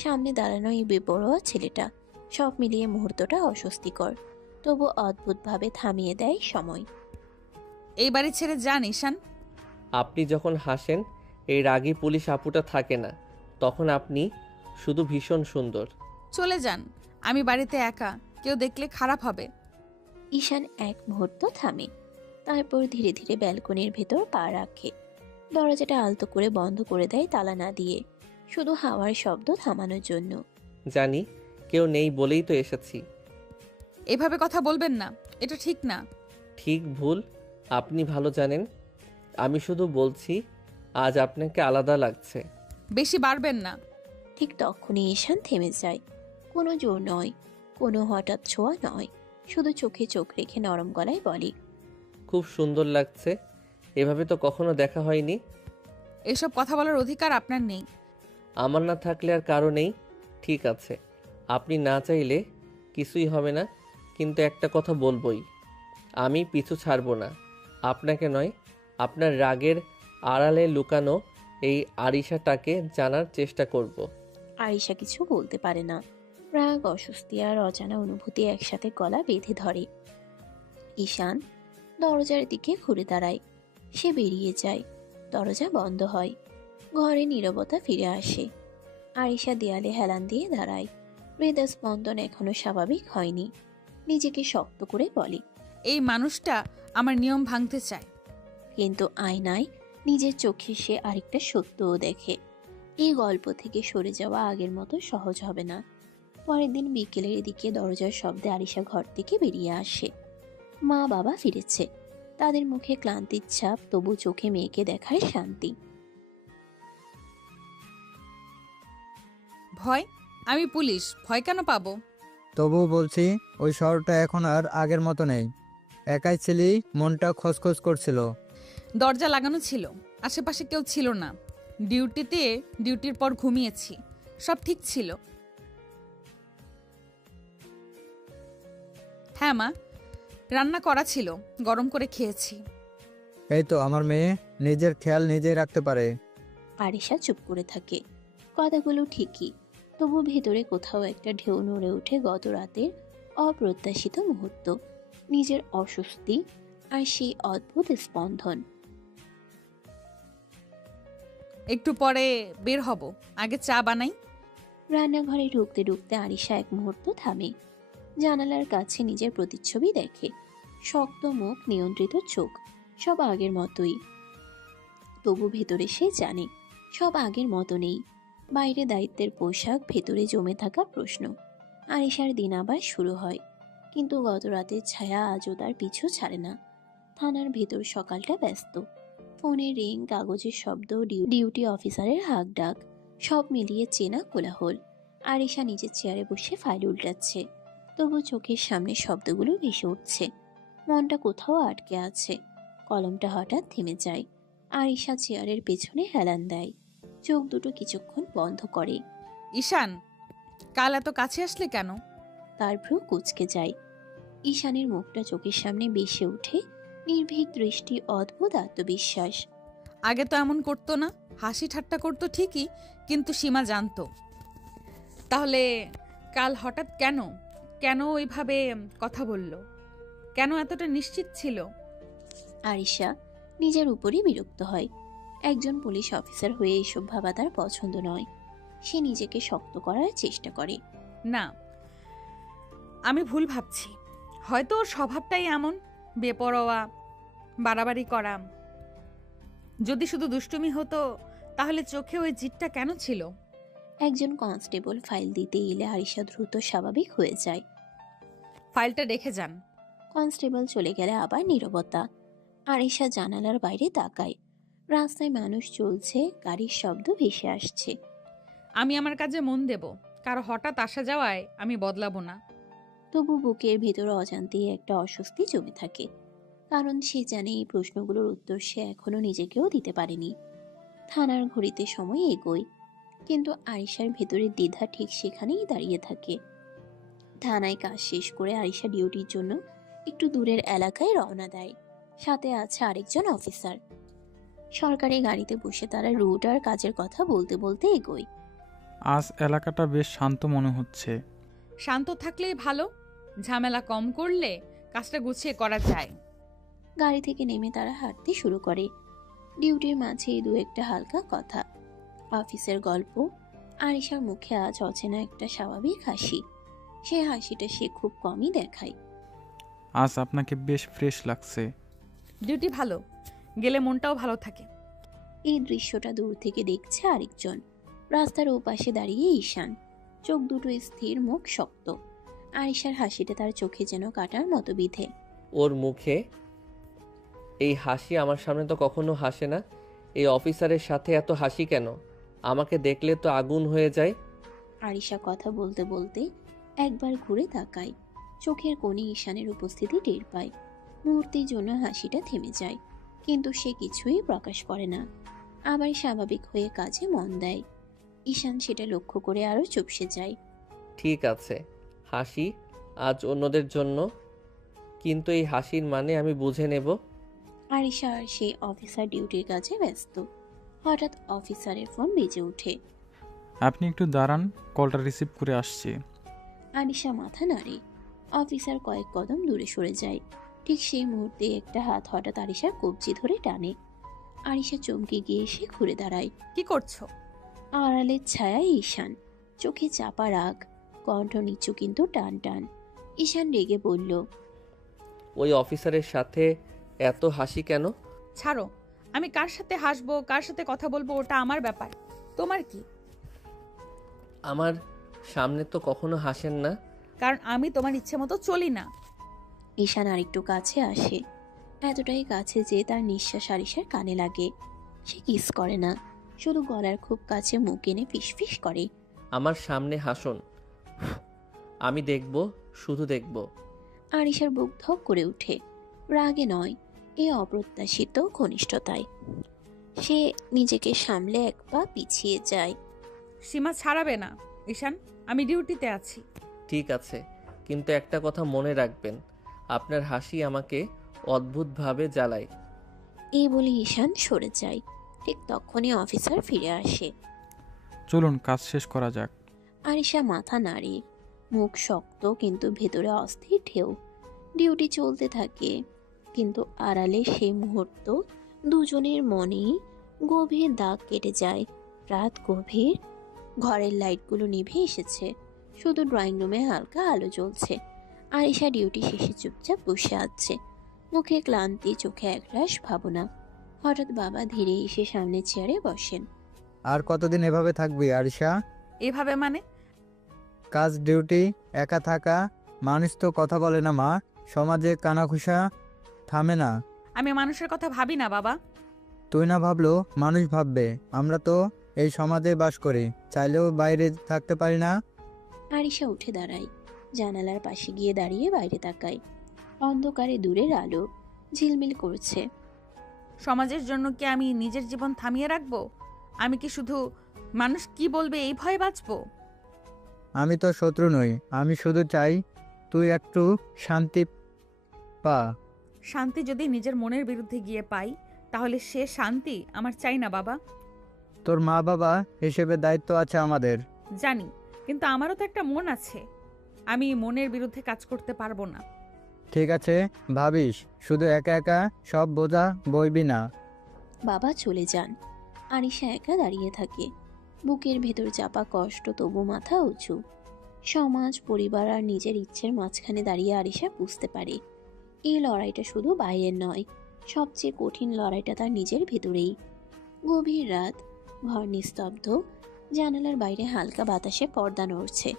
সামনে দাঁড়ানো এই বেপরোয়া ছেলেটা, সব মিলিয়ে মুহূর্তটা অস্বস্তিকর, তবু অদ্ভুতভাবে থামিয়ে দেয় সময়। এই বাড়ি ছেড়ে যান ঈশান। আপনি যখন হাসেন, এই রাগী পুলিশ আপুটা থাকে না, তখন আপনি শুধু ভীষণ সুন্দর। চলে যান, আমি বাড়িতে একা, কেউ দেখলে খারাপ হবে। ঈশান এক মুহূর্ত থামে, তারপর ধীরে ধীরে ব্যালকনির ভেতর পা রাখে। দরজাটা আলতো করে বন্ধ করে দেয় তালা না দিয়ে, শুধু হাওয়ার শব্দ থামানোর জন্য। জানি কেউ নেই বলেই তো এসেছি। এভাবে কথা বলবেন না, এটা ঠিক না। ঠিক ভুল আপনি ভালো জানেন, আমি শুধু বলছি আজ আপনাকে আলাদা লাগছে। বেশি বাড়বেন না। ঠিক তখনই ঈশান থেমে যায়। কোনো জোর নয়, কোনো হঠাৎ ছোঁয়া নয়, শুধু চোখে চোখ রেখে নরম গলায় বলে, খুব সুন্দর লাগছে, এভাবে তো কখনো দেখা হয়নি। এসব কথা বলার অধিকার আপনার নেই। আমার না থাকলে আর কারো নেই। ঠিক আছে, আপনি না চাইলে কিছুই হবে না, কিন্তু একটা কথা বলবই, আমি পিছু ছাড়বো না। আপনাকে নয়, আপনার রাগের আড়ালে লুকানো এই আরিশাটাকে জানার চেষ্টা করব। আরিশা কিছু বলতে পারে না। রাগ, অস্বস্তি আর অজানা অনুভূতি একসাথে গলা বেঁধে ধরে। ঈশান দরজার দিকে ঘুরে দাঁড়ায়। সে বেরিয়ে যায়। দরজা বন্ধ হয়। ঘরে নীরবতা ফিরে আসে। আরিশা দেয়ালে হেলান দিয়ে দাঁড়ায়। হৃদস্পন্দন এখনো স্বাভাবিক হয়নি। নিজেকে শক্ত করে বলে, এই মানুষটা আমার নিয়ম ভাঙতে চায়। কিন্তু আয়নায় নিজের চোখে সে আরেকটা সত্যও দেখে। এই গল্প থেকে সরে যাওয়া আগের মতো সহজ হবে না। পরের দিন বিকেলের দিকে দরজার শব্দে আরিশা ঘর থেকে বেরিয়ে আসে। মা বাবা ফিরেছে। তাদের মুখে ক্লান্তির ছাপ, তবু চোখে মেয়েকে দেখার শান্তি। ভয়? আমি পুলিশ, ভয় কেন পাবো? তবুও বলছি, ওই শহরটা এখন আর আগের মতো নেই। একাই ছিলি, মনটা খসখস করছিল। দরজা লাগানো ছিল, আশেপাশে কেউ ছিল না। ডিউটির পর ঘুমিয়েছি, সব ঠিক ছিল। হ্যাঁ মা, রান্না করা ছিল, গরম করে খেয়েছি। এই তো আমার মেয়ে নিজের খেয়াল নিজেই রাখতে পারে। আরিশা চুপ করে থাকে। কথাগুলো ঠিকই, তবু ভেতরে কোথাও একটা ঢেউ নড়ে ওঠে গত রাতের অপ্রত্যাশিত মুহূর্ত, নিজের অস্বস্তি আর সেই অদ্ভুত স্পন্দন। একটু পরে বের হব, আগে চা বানাই। রান্নাঘরে ঢুকতে ঢুকতে আরিশা এক মুহূর্ত থামে। জানালার কাছে নিজের প্রতিচ্ছবি দেখে। শক্ত মুখ, নিয়ন্ত্রিত চোখ, সব আগের মতোই। তবু ভেতরে সে জানে সব আগের মতো নেই। বাইরে দায়িত্বের পোশাক, ভেতরে জমে থাকা প্রশ্ন। আরিশার দিন আবার শুরু হয়। কিন্তু গত রাতের ছায়া আজও তার পিছু ছাড়ে না। থানার ভেতর সকালটা ব্যস্ত। ফোনের রিং, কাগজের শব্দ, ডিউটি অফিসারের হাঁক ডাক, সব মিলিয়ে চেনা কোলাহল। আরিশা নিজের চেয়ারে বসে ফাইল উল্টাচ্ছে। তবু চোখের সামনে শব্দগুলো ভেসে উঠছে। মনটা কোথাও আটকে আছে। কলমটা হঠাৎ থেমে যায়। আরিশা চেয়ারের পেছনে হেলান দেয়। চোখ দুটো কিছুক্ষণ বন্ধ করে। ঈশান, কাল এত কাছে আসলে কেন? তার ভ্রু কুঁচকে যায়। ঈশানের মুখটা চোখের সামনে ভেসে ওঠে। নির্ভীক দৃষ্টি, অদ্ভুত আত্মবিশ্বাস। আগে তো এমন করতো না, হাসি ঠাট্টা করতো ঠিকই, কিন্তু সীমা জানতো। তাহলে কাল হঠাৎ কেন কেন ওইভাবে কথা বলল? কেন এতটা নিশ্চিত ছিল? আরিশা নিজের উপরই বিরক্ত হয়। একজন পুলিশ অফিসার হয়ে এসব ভাবা তার পছন্দ নয়। সে নিজেকে শক্ত করার চেষ্টা করে। না, আমি ভুল ভাবছি। হয়তো ওর স্বভাবটাই এমন, বেপরোয়া, বাড়াবাড়ি করা। যদি শুধু দুষ্টুমি হতো, তাহলে চোখে ওই জিদটা কেন ছিল? একজন কনস্টেবল ফাইল দিতে এলে আরিশা দ্রুত স্বাভাবিক হয়ে যায়। ফাইলটা রেখে যান। কনস্টেবল চলে গেলে আবার নীরবতা। আরিশা জানালার বাইরে তাকায়। রাস্তায় মানুষ চলছে, গাড়ির শব্দ ভেসে আসছে। আমি আমার কাজে মন দেব, কারো হঠাৎ আসা যাওয়ায় আমি বদলাবো না। তবু বুকের ভেতরে অজান্তেই একটা অস্বস্তি জমে থাকে। কারণ সে জানে এই প্রশ্নগুলোর উত্তর সে এখনো নিজেকেও দিতে পারেনি। থানার ঘড়িতে সময় এগোয়, কিন্তু আরিশার ভেতরের দ্বিধা ঠিক সেখানেই দাঁড়িয়ে থাকে। থানায় কাজ শেষ করে আরিশা ডিউটির জন্য একটু দূরের এলাকায় রওনা দেয়। সাথে আছে আরেকজন অফিসার। সরকারি গাড়িতে বসে তারা রুট আর কাজের কথা বলতে বলতে এগোয়। আজ এলাকাটা বেশ শান্ত মনে হচ্ছে। শান্ত থাকলেই ভালো, ঝামেলা কম করলে কাজটা গুছিয়ে করা যায়। গাড়ি থেকে নেমে তারা হাঁটতে শুরু করে। ডিউটির মাঝে দু একটা হালকা কথা, অফিসের গল্প। আরিশার মুখে আজ অচেনা একটা স্বাভাবিক হাসি। সে হাসিটা সে খুব কমই দেখায়। আজ আপনাকে বেশ ফ্রেশ লাগছে। ডিউটি ভালো, গেলে মনটাও ভালো থাকে। এই দৃশ্যটা দূর থেকে দেখছে আরেকজন। রাস্তার ওপাশে দাঁড়িয়ে ঈশান, চোখ দুটো স্থির, মুখ শক্ত। আরিশার হাসিটা তার চোখে যেন কাটার মতো বিধে। ওর মুখে এই হাসি আমার সামনে তো কখনো হাসে না। এই অফিসারের সাথে এত হাসি কেন? আমাকে দেখলে তো আগুন হয়ে যায়। আরিশা কথা বলতে বলতে একবার ঘুরে তাকায়, চোখের কোণে ঈশানের উপস্থিতি টের পায়। মুহূর্তের জন্য হাসিটা থেমে যায়, কিন্তু সে কিছুই প্রকাশ করে না, আবার স্বাভাবিক হয়ে কাজে মন দেয়। ঈশান সেটা লক্ষ্য করে আরো চুপসে যায়। ঠিক আছে, হাসি আজ অন্যদের জন্য, কিন্তু এই হাসির মানে আমি বুঝে নেব। আরিশা আর সে অফিসার ডিউটির কাজে ব্যস্ত। হঠাৎ অফিসারের ফোন বেজে ওঠে। আপনি একটু দাঁড়ান, কলটা রিসিভ করে আসছি। আরিশা মাথা নাড়ে। অফিসার কয়েক কদম দূরে সরে যায়। ঠিক সেই মুহূর্তে একটা হাত হঠাৎ আরিশার কবজি ধরে টানে। আরিশা চমকে গিয়ে এসে ঘুরে দাঁড়ায়। কি করছো? আড়ালের ছায়ায় ঈশান, চোখে চাপা রাগ, কণ্ঠ নিচু কিন্তু টান টান। ঈশান রেগে বলল, ওই অফিসারের সাথে এত হাসি কেন? ছাড়ো, আমি কার সাথে হাসবো, কার সাথে কথা বলবো ওটা আমার ব্যাপার, তোমার কি? আমার সামনে তো কখনো হাসেন না। কারণ আমি তোমার ইচ্ছে মতো চলি না। ঈশান আরেকটু কাছে আসে, এতটাই কাছে যে তার নিঃশ্বাস আরিশার কানে লাগে। সে কিস করে না, শুধু গলার খুব কাছে মুখ এনে ফিসফিস করে। আমার সামনে হাসুন, আমি দেখব, শুধু দেখব। আরিশার বুক ধক করে ওঠে, রাগে নয়, এ অপ্রত্যাশিত ঘনিষ্ঠতায়। সে নিজেকে সামলে এক পা পিছিয়ে যায়। সীমা ছাড়াবে না ঈশান, আমি ডিউটিতে আছি। ঠিক আছে, কিন্তু একটা কথা মনে রাখবেন, আপনার হাসি আমাকে অদ্ভুতভাবে জ্বালায়। এই বলে ঈশান সরে যায়। ঠিক তখনই অফিসার ফিরে আসে। চলুন কাজ শেষ করা যাক। আরিশা মাথা নাড়ে, মুখ শক্ত কিন্তু ভেতরে অস্থির ঢেউ। ডিউটি চলতে থাকে, কিন্তু আড়ালে সেই মুহূর্ত দুজনের মনেই গভীর দাগ কেটে যায়। রাত গভীর, ঘরের লাইটগুলো নিভে এসেছে, শুধু ড্রয়িং রুমে হালকা আলো জ্বলছে। আরিশা ডিউটি শেষে চুপচাপ বসে আছে, মুখে ক্লান্তি, চোখে একরাশ ভাবনা। হঠাৎ বাবা ধীরে এসে সামনে চেয়ারে বসেন। আর কতদিন এভাবে থাকবি আরিশা? এভাবে মানে? কাজ ডিউটি একা থাকা, মানুষ তো কথা বলে না মা, সমাজে কানাঘুষা থামে না। আমি মানুষের কথা ভাবি না বাবা। তুই না ভাবলো মানুষ ভাববে, আমরা তো এই সমাজে বাস করি, চাইলেও বাইরে থাকতে পারি না। আরিশা উঠে দাঁড়ায়, জানালার পাশে গিয়ে দাঁড়িয়ে বাইরে তাকায়। অন্ধকারে দূরের আলো ঝিলমিল করছে। সমাজের জন্য কি আমি নিজের জীবন থামিয়ে রাখবো? আমি কি শুধু মানুষ কি বলবে এই ভয়ে বাঁচবো? আমি তো শত্রু নই, আমি শুধু চাই তুই একটু শান্তি পা। শান্তি যদি নিজের মনের বিরুদ্ধে গিয়ে পাই, তাহলে সে শান্তি আমার চাই না বাবা। তোর মা বাবা হিসেবে দায়িত্ব আছে আমাদের। জানি, কিন্তু আমারও তো একটা মন আছে, আমি মনের বিরুদ্ধে কাজ করতে পারবো না। ঠিক আছে, ভাবিস শুধু একা একা সব বোঝা বইবি না। বাবা চলে যান। আরিশা একা দাঁড়িয়ে থাকে, বুকের ভেতর চাপা কষ্ট, তবু মাথা উঁচু। সমাজ, পরিবার আর নিজের ইচ্ছের মাঝখানে দাঁড়িয়ে আরিশা বুঝতে পারে এই লড়াইটা শুধু বাইরের নয়, সবচেয়ে কঠিন লড়াইটা তার নিজের ভেতরেই। গভীর রাত, ঘর নিস্তব্ধ, জানালার বাইরে হালকা বাতাসে পর্দা নড়ছে।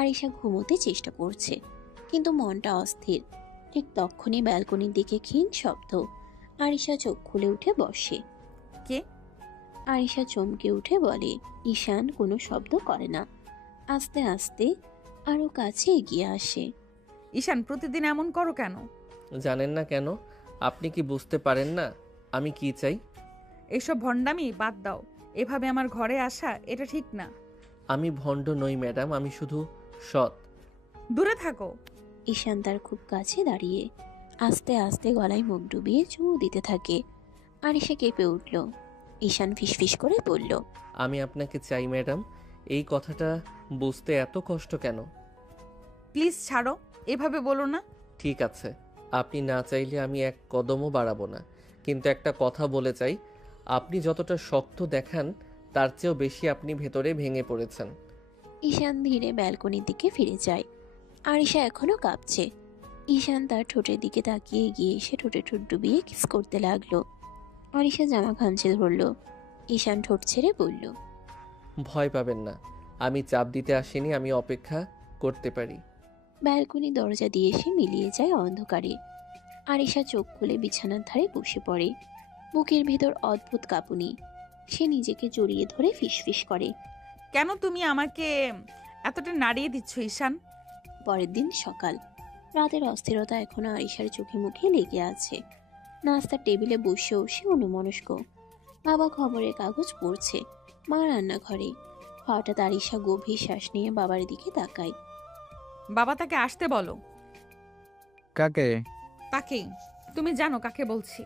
আরিশা ঘুমোতে চেষ্টা করছে, কিন্তু মনটা অস্থির। ঠিক তখনই ব্যালকনির দিকে ক্ষীণ শব্দ। আরিশা চোখ খুলে উঠে বসে। কে? আরিশা চমকে উঠে বলে। ঈশান কোনো শব্দ করে না, আস্তে আস্তে আরো কাছে এগিয়ে আসে। ঈশান, প্রতিদিন এমন করো কেন? জানেন না কেন? আপনি কি বুঝতে পারেন না আমি কি চাই? এইসব ভণ্ডামি বাদ দাও, এভাবে আমার ঘরে আসা এটা ঠিক না। আমি ভণ্ড নই ম্যাডাম, আমি শুধু সৎ। দূরে থাকো। ঈশান তার খুব কাছে দাঁড়িয়ে আস্তে আস্তে গলায় মুখ ডুবিয়ে চুমু দিতে থাকে। আরিশা কেঁপে উঠল। ঈশান ফিসফিস করে বলল, আমি আপনাকে চাই ম্যাডাম। এই কথাটা বুঝতে এত কষ্ট কেন? প্লিজ ছাড়ো, এভাবে বলো না। ঠিক আছে, আপনি না চাইলে আমি এক কদমও বাড়াবো না, কিন্তু একটা কথা বলে চাই, আপনি যতটা শক্ত দেখান তার চেয়েও বেশি আপনি ভেতরে ভেঙে পড়েছেন। ঈশান ধীরে ব্যালকনির দিকে ফিরে যায়। আরিশা এখনো কাঁপছে। ঈশান তার ঠোঁটের দিকে তাকিয়ে গিয়ে এসে ঠোঁটে ঠোঁট ডুবিয়ে কিস করতে লাগলো। আরিশা জামা খামচে ধরল। ঈশান ঠোঁট ছেড়ে বলল, ভয় পাবেন না, আমি চাপ দিতে আসিনি, আমি অপেক্ষা করতে পারি। ব্যালকনি দরজা দিয়ে এসে মিলিয়ে যায় অন্ধকারে। আরিশা চোখ খুলে বিছানার ধারে বসে পড়ে। বুকের ভেতর অদ্ভুত কাঁপুনি। সে নিজেকে জড়িয়ে ধরে ফিসফিস করে। কেন তুমি আমাকে এতটা নাড়িয়ে দিচ্ছ ঈশান? পরের দিন সকাল। রাতের অস্থিরতা এখনো আরিশার চোখে মুখে লেগে আছে। নাস্তার টেবিলে বসেও সে অন্যমনস্ক। বাবা খবরের কাগজ পড়ছে, মা রান্নাঘরে। হঠাৎ আরিশা গভীর শ্বাস নিয়ে বাবার দিকে তাকায়। বাবা তাকে আসতে বলো। কাকে? তাকেই। তুমি জানো কাকে বলছি।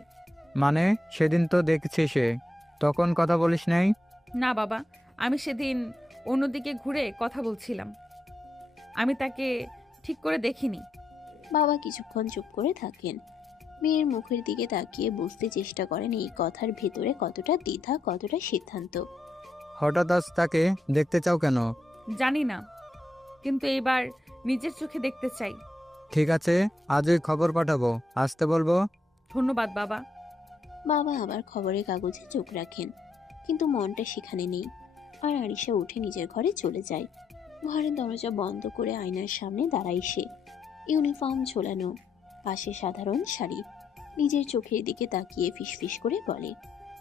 মানে সেদিন তো দেখছি সে, তখন কথা বলিস নাই? না বাবা, আমি সেদিন অন্যদিকে ঘুরে কথা বলছিলাম। আমি তাকে ঠিক করে দেখিনি। বাবা কিছুক্ষণ চুপ করে থাকেন। মেয়ের মুখের দিকে তাকিয়ে বুঝতে চেষ্টা করেন এই কথার ভেতরে কতটা দ্বিধা, কতটা সিদ্ধান্ত। হঠাৎ আজ তাকে দেখতে চাও কেন? জানি না, কিন্তু এবার নিজের চোখে দেখতে চাই। ঠিক আছে, আজই খবর পাঠাবো, আসতে বলবো। ধন্যবাদ বাবা। বাবা আবার খবরের কাগজে চোখ রাখেন, কিন্তু মনটা সেখানে নেই। আর আরিশা উঠে নিজের ঘরে চলে যায়। ঘরের দরজা বন্ধ করে আয়নার সামনে দাঁড়ায় সে। ইউনিফর্ম ঝোলানো, পাশে সাধারণ শাড়ি। নিজের চোখের দিকে তাকিয়ে ফিসফিস করে বলে,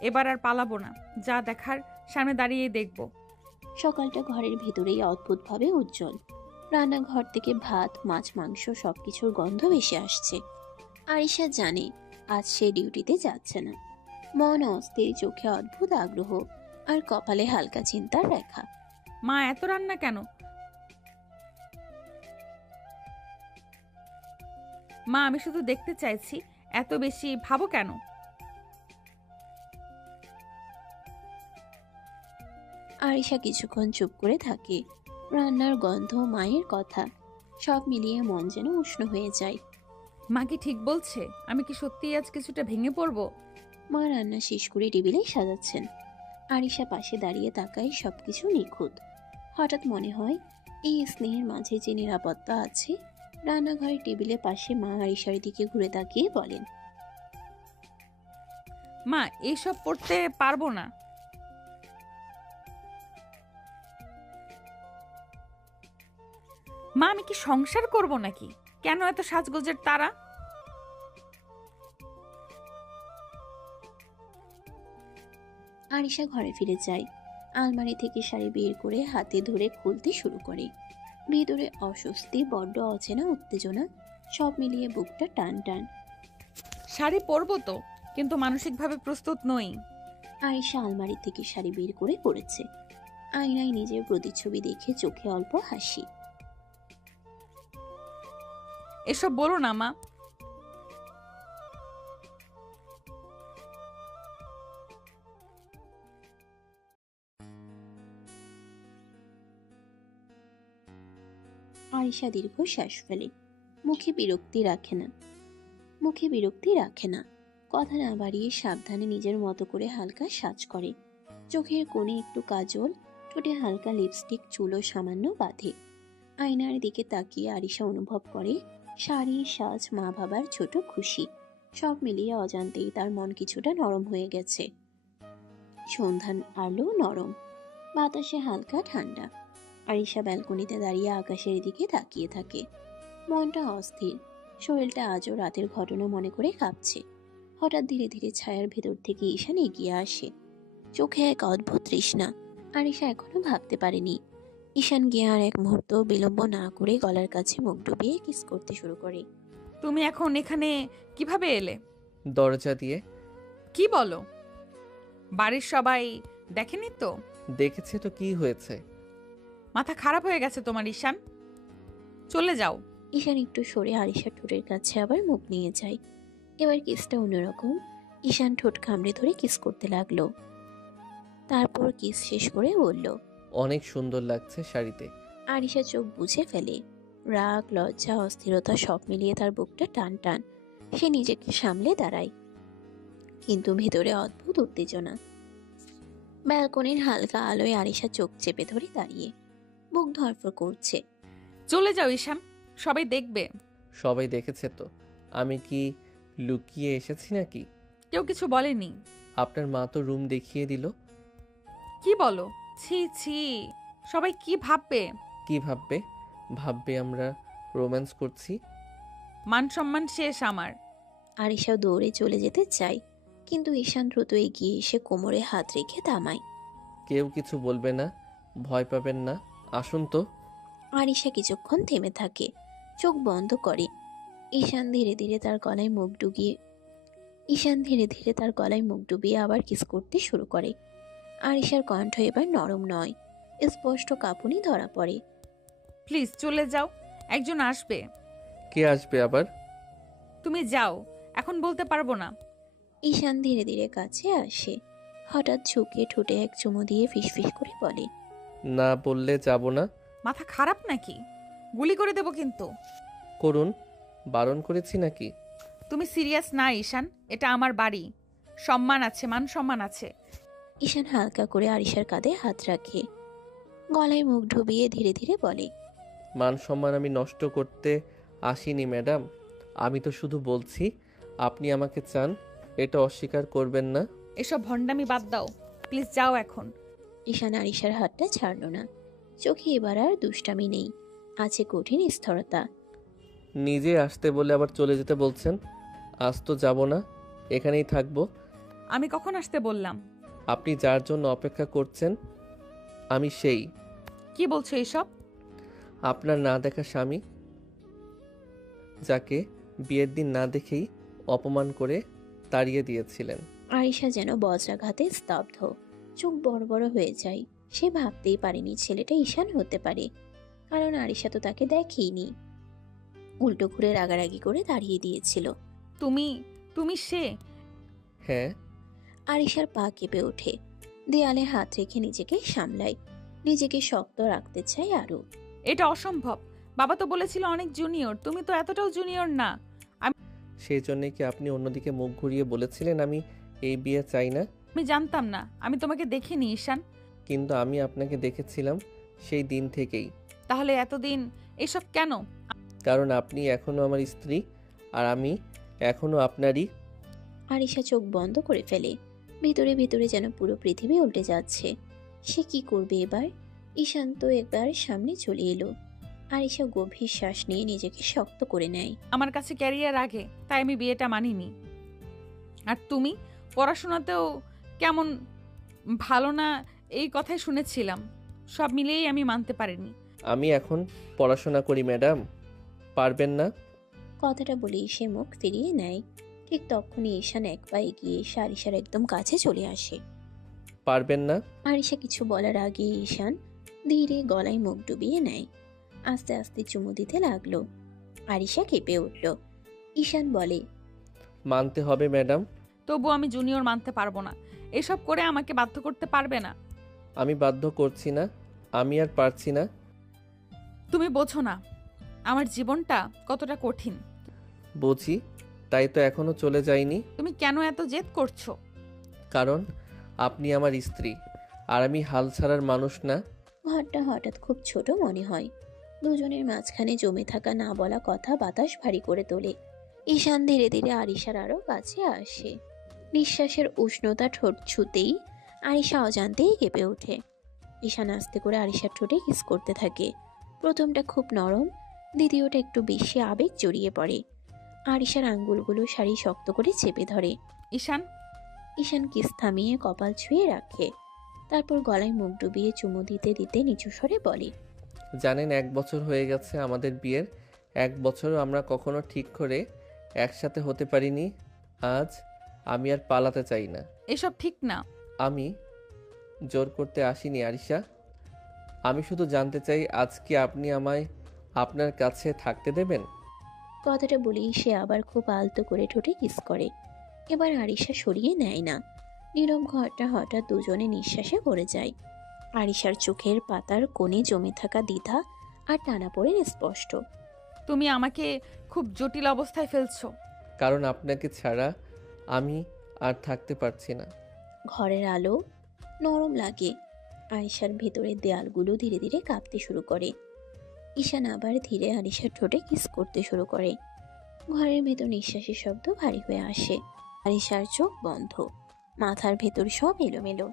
এবার আর পালাবো না, যা দেখার সামনে দাঁড়িয়ে দেখব। সকালটা ঘরের ভেতরেই অদ্ভুতভাবে উজ্জ্বল। রান্নাঘর থেকে ভাত, মাছ, মাংস সবকিছুর গন্ধ ভেসে আসছে। আরিশা জানে আজ সে ডিউটিতে যাচ্ছে না। মন অস্থির, চোখে অদ্ভুত আগ্রহ, আর কপালে হালকা চিন্তার রেখা। মা এত রান্না কেন? মা আমি শুধু দেখতে চাইছি, এত বেশি ভাবো কেন? আরিশা কিছুক্ষণ চুপ করে থাকে। রান্নার গন্ধ, মায়ের কথা, সব মিলিয়ে মন যেন উষ্ণ হয়ে যায়। মা কি ঠিক বলছে? আমি কি সত্যিই আজ কিছুটা ভেঙে পড়বো? মা রান্না শেষ করে টেবিলে সাজাচ্ছেন। আরিশা পাশে দাঁড়িয়ে তাকায়, সবকিছু নিখুঁত। হঠাৎ মনে হয় এই স্নেহের মাঝে যে নিরাপত্তা আছে। রান্নাঘরের টেবিলে পাশে মা আরিশার দিকে ঘুরে তাকিয়ে বলেন, মা এইসব পড়তে পারবো না। মা আমি কি সংসার করব নাকি? কেন এত সাজগোজের তারা? আরিশা ঘরে ফিরে যায়। আলমারি থেকে শাড়ি বের করে হাতে ধরে খুলতে শুরু করে। ভিতরে অস্বস্তি, বড্ড অচেনা উত্তেজনা, সব মিলিয়ে বুকটা টান টান। শাড়ি পরবো তো, কিন্তু মানসিকভাবে প্রস্তুত নই। আয়েশা আলমারি থেকে শাড়ি বের করে পড়েছে। আয়নায় নিজের প্রতিচ্ছবি দেখে চোখে অল্প হাসি। এসব বলো না মা। আয়েশা দীর্ঘ শ্বাস ফেলে। মুখে বিরক্তি রাখে না। কথা না বাড়িয়ে সাবধানে নিজের মতো করে হালকা সাজ করে। চোখের কোণে একটু কাজল, ঠোঁটে হালকা লিপস্টিক, চুলও সামান্য বাঁধে। আয়নার দিকে তাকিয়ে আরিশা অনুভব করে শাড়ি, সাজ, মা বাবার ছোট খুশি, সব মিলিয়ে অজান্তেই তার মন কিছুটা নরম হয়ে গেছে। সন্ধ্যার আলো নরম, বাতাসে হালকা ঠান্ডা। আরিশা ব্যালকনিতে দাঁড়িয়ে আকাশের দিকে তাকিয়ে থাকে। মনটা অস্থির, শরীরটা আজও রাতের ঘটনা মনে করে কাঁপছে। হঠাৎ ধীরে ধীরে ছায়ার ভেতর থেকে ঈশান এগিয়ে আসে। চোখে এক অদ্ভুত তৃষ্ণা। আরিশা এখনো ভাবতে পারেনি। ঈশান গিয়ে আর এক মুহূর্ত বিলম্ব না করে গলার কাছে মুখ ডুবিয়ে কিস করতে শুরু করে। তুমি এখন এখানে কিভাবে এলে? দরজা দিয়ে। কি বলো? বাড়ির সবাই দেখেনি তো? দেখেছে তো, কি হয়েছে? মাথা খারাপ হয়ে গেছে তোমার ঈশান, চলে যাও। ঈশান একটু সরে আরিশার ঠোঁটের কাছে আবার মুখ নিয়ে যায়। এবার কিসটা অন্যরকম। ঈশান ঠোঁট কামড়ে ধরে কিস করতে লাগলো। তারপর কিস শেষ করে বলল, অনেক সুন্দর লাগছে শাড়িতে। আরিশা চোখ বুঝে ফেলে। রাগ, লজ্জা, অস্থিরতা সব মিলিয়ে তার বুকটা টান টান। সে নিজেকে সামলে দাঁড়ায়, কিন্তু ভেতরে অদ্ভুত উত্তেজনা। ব্যালকনির হালকা আলোয় আরিশা চোখ চেপে ধরে দাঁড়িয়ে, বুক ধরফর করছে। চলে যাও ঈশান, সবাই দেখবে। সবাই দেখেছে তো, আমি কি লুকিয়ে এসেছি নাকি? কেউ কিছু বলেনি। আপনার মা তো রুম দেখিয়ে দিল। কি বলো? ছি ছি, সবাই কি ভাববে? কি ভাববে? ভাববে আমরা রোম্যান্স করছি। মান সম্মান শেষ আমার। আরিশা দৌড়ে চলে যেতে চায়। কিন্তু ঈশান দ্রুত এগিয়ে এসে কোমরে হাত রেখে থামায়। কেউ কিছু বলবে না, ভয় পাবেন না, আসুন তো। আরিশা কিছুক্ষণ থেমে থাকে, চোখ বন্ধ করে। ঈশান ধীরে ধীরে তার গলায় মুখ ডুবিয়ে আবার কিস করতে শুরু করে। আরিশার কণ্ঠ এবার নরম নয়, স্পষ্ট কাঁপুনি ধরা পড়ে। প্লিজ চলে যাও, একজন আসবে। কে আসবে আবার? তুমি যাও, এখন বলতে পারবো না। ঈশান ধীরে ধীরে কাছে আসে, হঠাৎ ঝুঁকে ঠোঁটে এক চুমু দিয়ে ফিসফিস করে বলে, না বললে যাব না। মাথা খারাপ নাকি? গুলি করে দেবো কিন্তু। করুন, বারণ করেছি নাকি? তুমি সিরিয়াস না ঈশান? এটা আমার বাড়ি, সম্মান আছে, মান সম্মান আছে। ঈশান হালকা করে আরিশার কাঁধে হাত রাখে, গলায় মুখ ডুবিয়ে ধীরে ধীরে বলে, মান সম্মান আমি নষ্ট করতে আসিনি ম্যাডাম। আমি তো শুধু বলছি আপনি আমাকে চান, এটা অস্বীকার করবেন না। এসব ভণ্ডামি বাদ দাও, প্লিজ যাও এখন। ঈশান আরিশার হাতটা ছাড়ল না। চোখে এবার আর দুষ্টামি নেই, আছে কঠিন স্থিরতা। নিজে আসতে বলে আবার চলে যেতে বলছেন। আজ তো যাব না, এখানেই থাকবো। আমি কখন আসতে বললাম? আপনি যার জন্য অপেক্ষা করছেন আমি সেই। কি বলছো এসব? আপনার না দেখা স্বামী, যাকে বিয়ের দিন না দেখেই অপমান করে তাড়িয়ে দিয়েছিলেন। আরিশা যেন বজ্রাঘাতে স্তব্ধ, চোখ বড় বড় হয়ে যায়। সে ভাবতেই পারেনি ছেলেটা ঈশান হতে পারে, কারণ আরিশা তো তাকে দেখেইনি। উল্টো ঘুরে রাগারাগি করে দাঁড়িয়ে দিয়েছিল। তুমি তুমি সে? হ্যাঁ। আরিশার পা কেঁপে ওঠে, দেয়ালে হাত রেখে নিজেকে সামলায়, নিজেকে শক্ত রাখতে চায় আরো। এটা অসম্ভব, বাবা তো বলেছিল অনেক জুনিয়র, তুমি তো এতটাও জুনিয়র না। সেই জন্যে কি আপনি অন্যদিকে মুখ ঘুরিয়ে বলেছিলেন আমি এই বিয়ে চাই না? আমি জানতাম না, আমি তোমাকে দেখিনি ঈশান। কিন্তু আমি আপনাকে দেখেছিলাম সেই দিন থেকেই। তাহলে এতদিন এসব কেন? কারণ আপনি এখনো আমার স্ত্রী, আর আমি এখনো আপনারই। আরিশা চোখ বন্ধ করে ফেলে, ভিতরে ভিতরে যেন পুরো পৃথিবী উল্টে যাচ্ছে। সে কি করবে এবার? ঈশান তো একবার সামনে চলে এলো। আরিশা গভীর শ্বাস নিয়ে নিজেকে শক্ত করে নেয়। আমার কাছে ক্যারিয়ার আগে, তাই আমি বিয়েটা মানিনি। আর তুমি পড়াশোনাতেও কেমন ভালো না এই কথাই শুনেছিলাম, সব মিলিয়েই আমি মানতে পারিনি। আমি এখন পড়াশোনা করি ম্যাডাম, পারবেন না? কথাটা বলেই সে মুখ ফিরিয়ে নেয়। ঠিক তখনই ঈশান এক পা এগিয়ে এসে আরিশার একদম কাছে চলে আসে। পারবেন না? আরিশা কিছু বলার আগে ঈশান ধীরে গলায় মুখ ডুবিয়ে নেয়, আস্তে আস্তে চুমু দিতে লাগলো। আরিশা কেঁপে উঠল। ঈশান বলে, মানতে হবে ম্যাডাম। তবু আমি জুনিয়র মানতে পারবো না, এসব করে আমাকে বাধ্য করতে পারবে না। আমি বাধ্য করছি না, আমি আর পারছি না। তুমি বোঝো না আমার জীবনটা কতটা কঠিন। বুঝি, তাই তো এখনো চলে যাইনি। তুমি কেন এত জেদ করছো? কারণ আপনি আমার স্ত্রী, আর আমি হাল ছাড়ার মানুষ না। ঘরটা হঠাৎ খুব ছোট মনে হয়। দুজনের মাঝখানে জমে থাকা না বলা কথা বাতাস ভারী করে তোলে। ঈশান ধীরে ধীরে আরিশার আরো কাছে আসে। নিঃশ্বাসের উষ্ণতা ঠোঁট ছুতেই আরিশা অজান্তেই কেঁপে ওঠে। ঈশান আস্তে করে আরিশার ঠোঁটে কিস করতে থাকে। প্রথমটা খুব নরম, দ্বিতীয়টা একটু বেশি আবেগ জড়িয়ে পড়ে। আরিশার আঙ্গুলগুলো শাড়ি শক্ত করে চেপে ধরে। ঈশান ঈশান কিস থামিয়ে কপাল ছুঁয়ে রাখে, তারপর গলায় মুখ ডুবিয়ে চুমু দিতে দিতে নিচু স্বরে বলে, জানেন 1 বছর হয়ে গেছে আমাদের বিয়ের। 1 বছরও আমরা কখনো ঠিক করে একসাথে হতে পারিনি। আজ আমি আর পালাতে চাই না। এসব ঠিক না। আমি জোর করতে আসিনি আরিশা, আমি শুধু জানতে চাই আজ কি আপনি আমায় আপনার কাছে থাকতে দেবেন? কথাটা বলেই সে আবার খুব আলতো করে ঠোঁটে কিস করে। এবার আরিশা সরিয়ে নেয় না। নীরব ঘরটা হঠাৎ দুজনে নিঃশ্বাসে ভরে যায়। আরিশার চোখের পাতার কোণে জমে থাকা দ্বিধা আর টানাপোড়েন স্পষ্ট। তুমি আমাকে খুব জটিল অবস্থায় ফেলছো। কারণ আপনাকে ছাড়া আমি আর থাকতে পারছি না। ঘরের আলো নরম লাগে। আরিশার ভেতরের দেয়ালগুলো ধীরে ধীরে কাঁপতে শুরু করে। ঈশান আবার ধীরে আরিশার ঠোঁটে কিস করতে শুরু করে। ঘরের ভেতর নিঃশ্বাসের শব্দ ভারী হয়ে আসে। আরিশার চোখ বন্ধ, মাথার ভেতর সব এলোমেলো।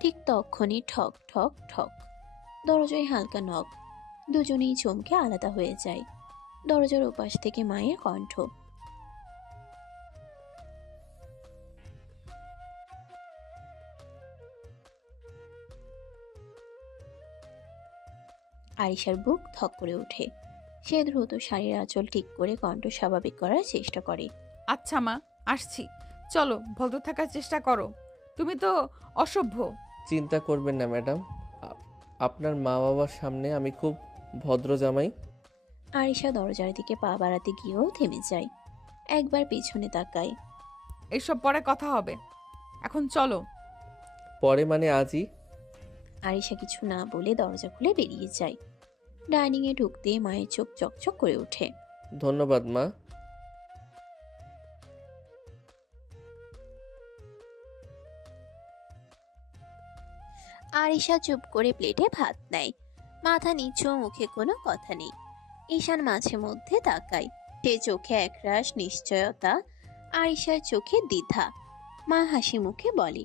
ঠিক তখনই ঠক ঠক ঠক, দরজায় হালকা নখ। দুজনেই চমকে আলাদা হয়ে যায়। দরজার ওপাশ থেকে মায়ের কণ্ঠ, আরিশার বুক ধক করে ওঠে। সে দ্রুত শাড়ির আঁচল ঠিক করে কণ্ঠ স্বাভাবিক করার চেষ্টা করে। আচ্ছা মা, আসছি। চলো, ভদ্র থাকার চেষ্টা করো। তুমি তো অসভ্য। চিন্তা করবেন না ম্যাডাম, আপনার মা বাবার সামনে আমি খুব ভদ্র জামাই। আরিশা দরজার দিকে পা বাড়াতে গিয়েও থেমে যায়। একবার পিছনে তাকায়। এইসব পরে কথা হবে, এখন চলো। পরে মানে আজই? আরিশা কিছু না বলে দরজা খুলে বেরিয়ে যায়। ডাইনিংয়ে ঢুকতে মায়ের চোখ চকচক করে ওঠে। ধন্যবাদ মা। আরিশা চুপ করে প্লেটে ভাত নেয়, মাথা নিচু, মুখে কোনো কথা নেই। ঈশান মাঝে মধ্যে তাকায়, সে চোখে একরাশ নিশ্চয়তা, আরিশার চোখে দ্বিধা। মা হাসি মুখে বলে।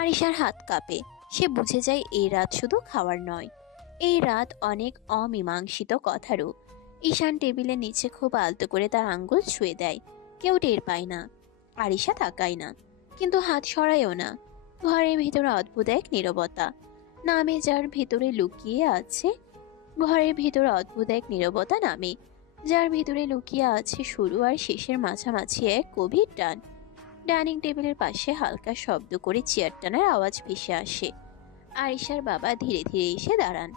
আরিশার হাত কাঁপে। সে বুঝে যায় এই রাত শুধু খাওয়ার নয়, এই রাত অনেক অমীমাংসিত কথারও। ঈশান টেবিলের নিচে খুব আলতো করে তার আঙ্গুল ছুঁয়ে দেয়। কেউ টের পায় না, আরিশা তাকায় না, কিন্তু হাত সরায়ও না। ঘরের ভিতরে অদ্ভুত এক নীরবতা নামে, যার ভিতরে লুকিয়ে আছে ঘরের ভিতরে অদ্ভুত এক নীরবতা নামে, যার ভিতরে লুকিয়ে আছে শুরু আর শেষের মাঝামাঝি এক গভীর টান। ডাইনিং টেবিলের পাশে হালকা শব্দ করে চেয়ার টানার আওয়াজ ভেসে আসে। আরিশার বাবা ধীরে ধীরে এসে দাঁড়ান।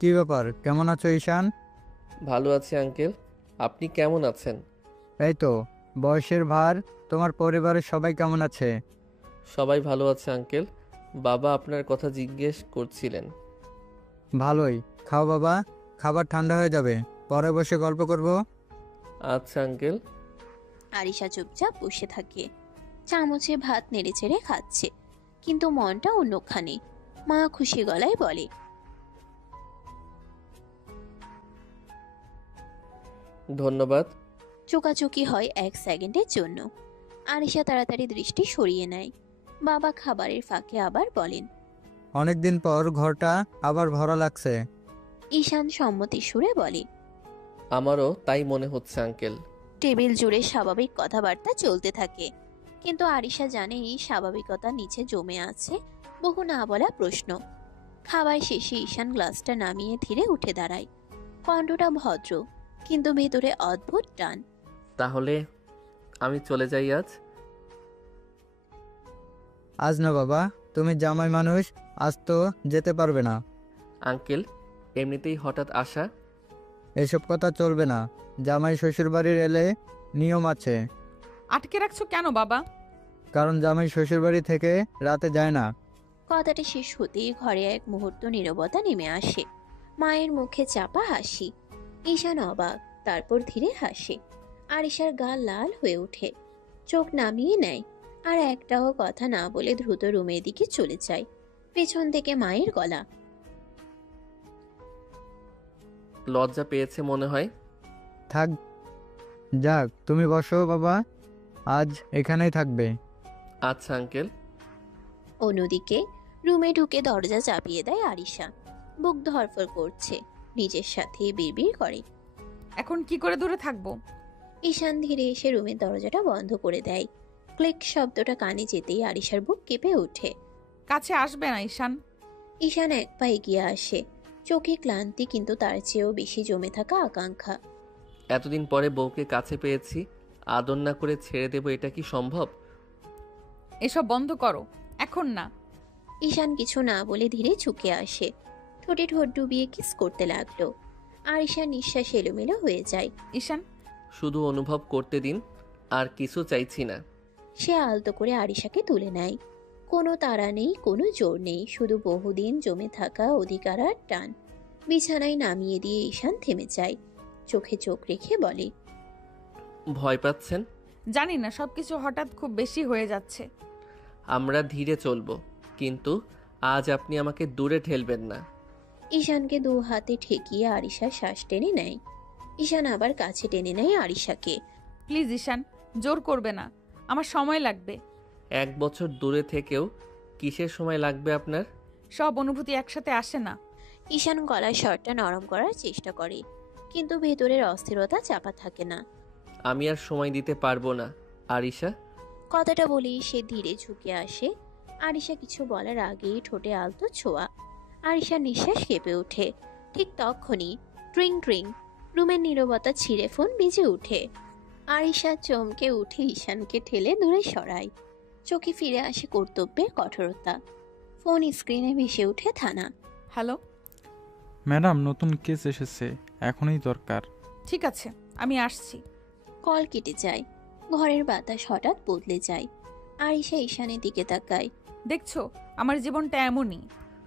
কি ব্যাপার, কেমন আছো ঈশান? ভালো আছি আঙ্কেল, আপনি কেমন আছেন? এই তো, বয়সের ভার। তোমার পরিবারের সবাই কেমন আছে? সবাই ভালো আছে আঙ্কেল। বাবা আপনার কথা জিজ্ঞেস করছিলেন। ভালোই। খাও বাবা, খাবার ঠান্ডা হয়ে যাবে, পরে বসে গল্প করব। আচ্ছা আঙ্কেল। আরিশা চুপচাপ বসে থাকে, চামচে ভাত নেড়ে চেড়ে খাচ্ছে, কিন্তু মনটা অন্যখানে। মা খুশি গলায় বলে, ধন্যবাদ। চোকাচুকি হয় 1 সেকেন্ডের জন্য। আরিশা তাড়াতাড়ি দৃষ্টি সরিয়ে নেয়। বাবা খাবারের ফাঁকে আবার বলেন, অনেকদিন পর ঘরটা আবার ভরা লাগছে। ঈশান সম্মতি সুরে বলে। আমারও তাই মনে হচ্ছে আঙ্কেল। টেবিল জুড়ে স্বাভাবিক কথাবার্তা চলতে থাকে, কিন্তু আরিশা জানে এই স্বাভাবিকতা নিচে জমে আছে বহু না বলা প্রশ্ন। খাবার শেষে ঈশান গ্লাসটা নামিয়ে ধীরে উঠে দাঁড়ায়। কণ্ঠটা ভদ্র, কিন্তু ভেতরে অদ্ভুত টান। তাহলে আমি চলে যাই আজ? আজ না বাবা, তুমি জামাই মানুষ, আজ তো যেতে পারবে না। আঙ্কেল, এমনিতেই হঠাৎ আসা। এসব কথা চলবে না, জামাই শ্বশুরবাড়ির এলে নিয়ম আছে। আটকে রাখছো কেন বাবা? কারণ জামাই শ্বশুরবাড়ি থেকে রাতে যায় না। কথাটা শেষ হতেই ঘরে এক মুহূর্ত নীরবতা নেমে আসে। মায়ের মুখে চাপা হাসি। ঈশান অবাক, তারপর ধীরে হাসে। আরিশার গা লাল হয়ে ওঠে, চোখ নামিয়ে নেয়, আর একটাও কথা না বলে দ্রুত রুমের দিকে চলে যায়। পেছন থেকে মায়ের গলা, লজ্জা পেয়েছে মনে হয়। থাক, যাক, তুমি বসো বাবা, আজ এখানেই থাকবে। আচ্ছা আঙ্কেল। অন্যদিকে রুমে ঢুকে দরজা চাপিয়ে দেয় আরিশা। বুক ধরফর করছে, নিজের সাথে বিড়বিড় করে। এখন কি করে দূরে থাকবো? ঈশান ধীরে এসে রুমের দরজাটা বন্ধ করে দেয়। ক্লিক শব্দটা কানে যেতেই আরিশার বুক কেঁপে ওঠে। কাছে আসবে না ঈশান। ঈশান এক পা এগিয়ে আসে, চোখে ক্লান্তি, কিন্তু তার চেয়েও বেশি জমে থাকা আকাঙ্ক্ষা। এতদিন পরে বউকে কাছে পেয়েছি, আদর না করে ছেড়ে দেব, এটা কি সম্ভব? এসব বন্ধ করো, এখন না। ঈশান কিছু না বলে ধীরে ঝুঁকে আসে, ঠোঁটে ঠোঁট ডুবিয়ে কিস করতে লাগলো। আরিশার নিঃশ্বাস এলোমেলো হয়ে যায়। ঈশান, শুধু অনুভব করতে দিন, আর কিছু চাইছি না। সে আলতো করে আরিশাকে তুলে নেয়। কোনো তাড়া নেই, কোনো জোর নেই, শুধু বহুদিন জমে থাকা অধিকার আর টান। বিছানায় নামিয়ে দিয়ে ঈশান থেমে যায়, চোখে চোখ রেখে বলে, ভয় পাচ্ছেন? জানি না, সবকিছু হঠাৎ খুব বেশি হয়ে যাচ্ছে। আমরা ধীরে চলবো, কিন্তু আজ আপনি আমাকে দূরে ঠেলবেন না। ঈশানকে 2 হাতে ঠেকিয়ে আরিশা শ্বাস টেনে নেয়। ঈশান আবার কাছে টেনে নেয় আরিশাকে। প্লিজ ঈশান, জোর করবে না, আমার সময় লাগবে। 1 বছর দূরে থেকেও কিসের সময় লাগবে আপনার? সব অনুভূতি একসাথে আসে না। ঈশান গলার স্বরটা নরম করার চেষ্টা করে, কিন্তু ভেতরের অস্থিরতা চাপা থাকে না। আমি আর সময় দিতে পারবো না আরিশা। কথাটা বলেই সে ধীরে ঝুঁকে আসে। আরিশা কিছু বলার আগেই ঠোঁটে আলতো ছোঁয়া। আরিশার নিঃশ্বাস কেঁপে ওঠে। ঠিক তখনই ট্রিং ট্রিং, রুমের নীরবতা ছিঁড়ে ফোন বেজে ওঠে। আরিশা চমকে উঠে ঈশানকে ঠেলে দূরে সরায়। চোখে ফিরে আসে কর্তব্যের কঠোরতা। ফোন স্ক্রিনে ভেসে ওঠে থানা। হ্যালো। ম্যাডাম, নতুন কেস এসেছে, এখনই দরকার। ঠিক আছে, আমি আসছি। কল কেটে যায়। ঘরের বাতাস হঠাৎ বদলে যায়। আরিশা ঈশানের দিকে তাকায়। দেখছো, আমার জীবনটা এমনই।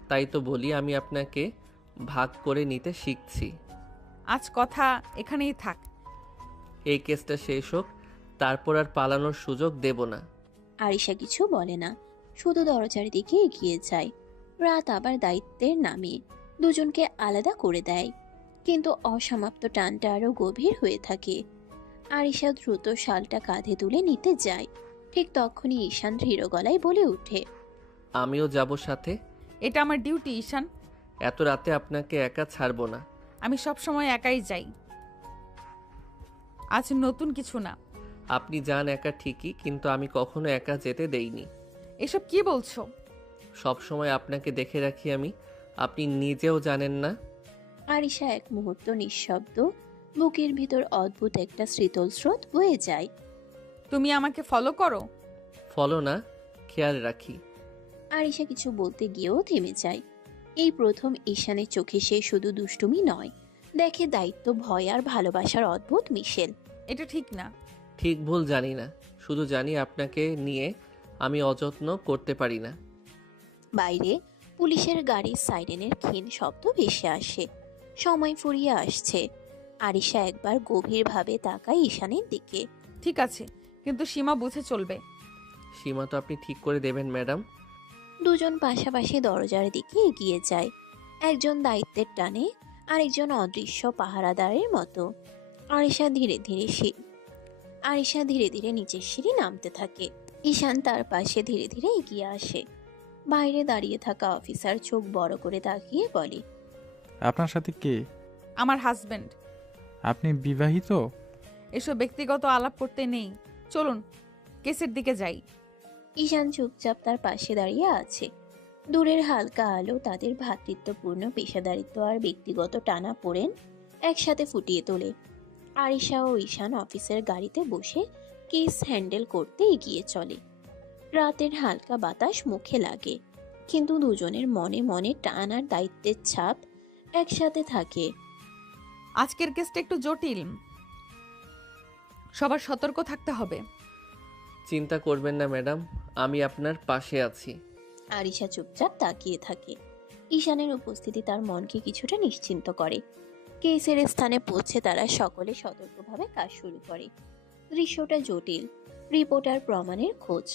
তাই তো বলি আমি আপনাকে ভাগ করে নিতে শিখছি। আজ কথা এখানেই থাক। এই কেসটা শেষ হোক, তারপর আর পালানোর সুযোগ দেব না। আরিশা কিছু বলে না, শুধু দরজার দিকে এগিয়ে যায়। রাত আবার দায়িত্বের নামে দুজনকে আলাদা করে দেয়, কিন্তু অসমাপ্ত টানটা আরো গভীর হয়ে থাকে। আরিশা দ্রুত শালটা কাঁধে তুলে নিতে যায়। ঠিক তখনই ঈশান দৃঢ় গলায় বলে ওঠে, আমিও যাব সাথে। এটা আমার ডিউটি ঈশান। এত রাতে আপনাকে একা ছাড়বো না। আমি সব সময় একাই যাই, আজ নতুন কিছু না। আপনি যান একা ঠিকই, কিন্তু আমি কখনো একা যেতে দেইনি। এসব কি বলছো? সব সময় আপনাকে দেখে রাখি আমি, আপনি নিজেও জানেন না। আরিশা এক মুহূর্ত নিঃশব্দ। বুকের ভিতর অদ্ভুত একটা শীতল স্রোত বয়ে যায়। তুমি আমাকে ফলো করো? ফলো না, খেয়াল রাখি। আরিশা কিছু বলতে গিয়েও থেমে যায়। এই প্রথম ঈশানের চোখে সে শুধু দুষ্টুমি নয়, দেখে দায়িত্ব, ভয় আর ভালোবাসার অদ্ভুত মিশেল। এটা ঠিক না। ঠিক ভুল জানি না, শুধু জানি আপনাকে নিয়ে আমি অযত্ন করতে পারি না। বাইরে পুলিশের গাড়ির সাইরেনের ক্ষীণ শব্দ ভেসে আসে। সময় ফুরিয়ে আসছে। আরিশা একবার গভীরভাবে তাকায় ঈশানের দিকে। ঠিক আছে, কিন্তু সীমা বুঝে চলবে। সীমা তো আপনি ঠিক করে দেবেন ম্যাডাম। দুজন পাশাপাশি দরজার দিকে এগিয়ে যায়, একজন দায়িত্বের টানে, আরেকজন অদৃশ্য পাহারাদারের মতো। আরিশা ধীরে ধীরে নিচের সিঁড়ি নামতে থাকে। ঈশান তার পাশে ধীরে ধীরে এগিয়ে আসে। বাইরে দাঁড়িয়ে থাকা অফিসার চোখ বড় করে তাকিয়ে বলে, আপনার সাথে কে? আমার হাজবেন্ড। আপনি বিবাহিত? এসব ব্যক্তিগত আলাপ করতে নেই, চলুন কেসের দিকে যাই। ঈশান চুপচাপ তার পাশে দাঁড়িয়ে আছে। দূরের হালকা আলো তাদের ভ্রাতৃত্বপূর্ণ পেশাদারিত্ব আর ব্যক্তিগত টানা পোড়েন একসাথে ফুটিয়ে তোলে। আরিশা ও ঈশান অফিসের গাড়িতে বসে কেস হ্যান্ডেল করতে এগিয়ে চলে। রাতের হালকা বাতাস মুখে লাগে, কিন্তু দুজনের মনে মনে টান আর দায়িত্বের ছাপ একসাথে থাকে। আজকের কেসটা একটু জটিল, সবার সতর্ক থাকতে হবে। চিন্তা করবেন না ম্যাডাম, আমি আপনার পাশে আছি। আরিশা চুপচাপ তাকিয়ে থাকে। ঈশানের উপস্থিতি তার মনকে কিছুটা নিশ্চিন্ত করে। কেসের স্থানে পৌঁছে তারা সকলে সতর্কভাবে কাজ শুরু করে। দৃশ্যটা জটিল, রিপোর্টার প্রমাণের খোঁজ,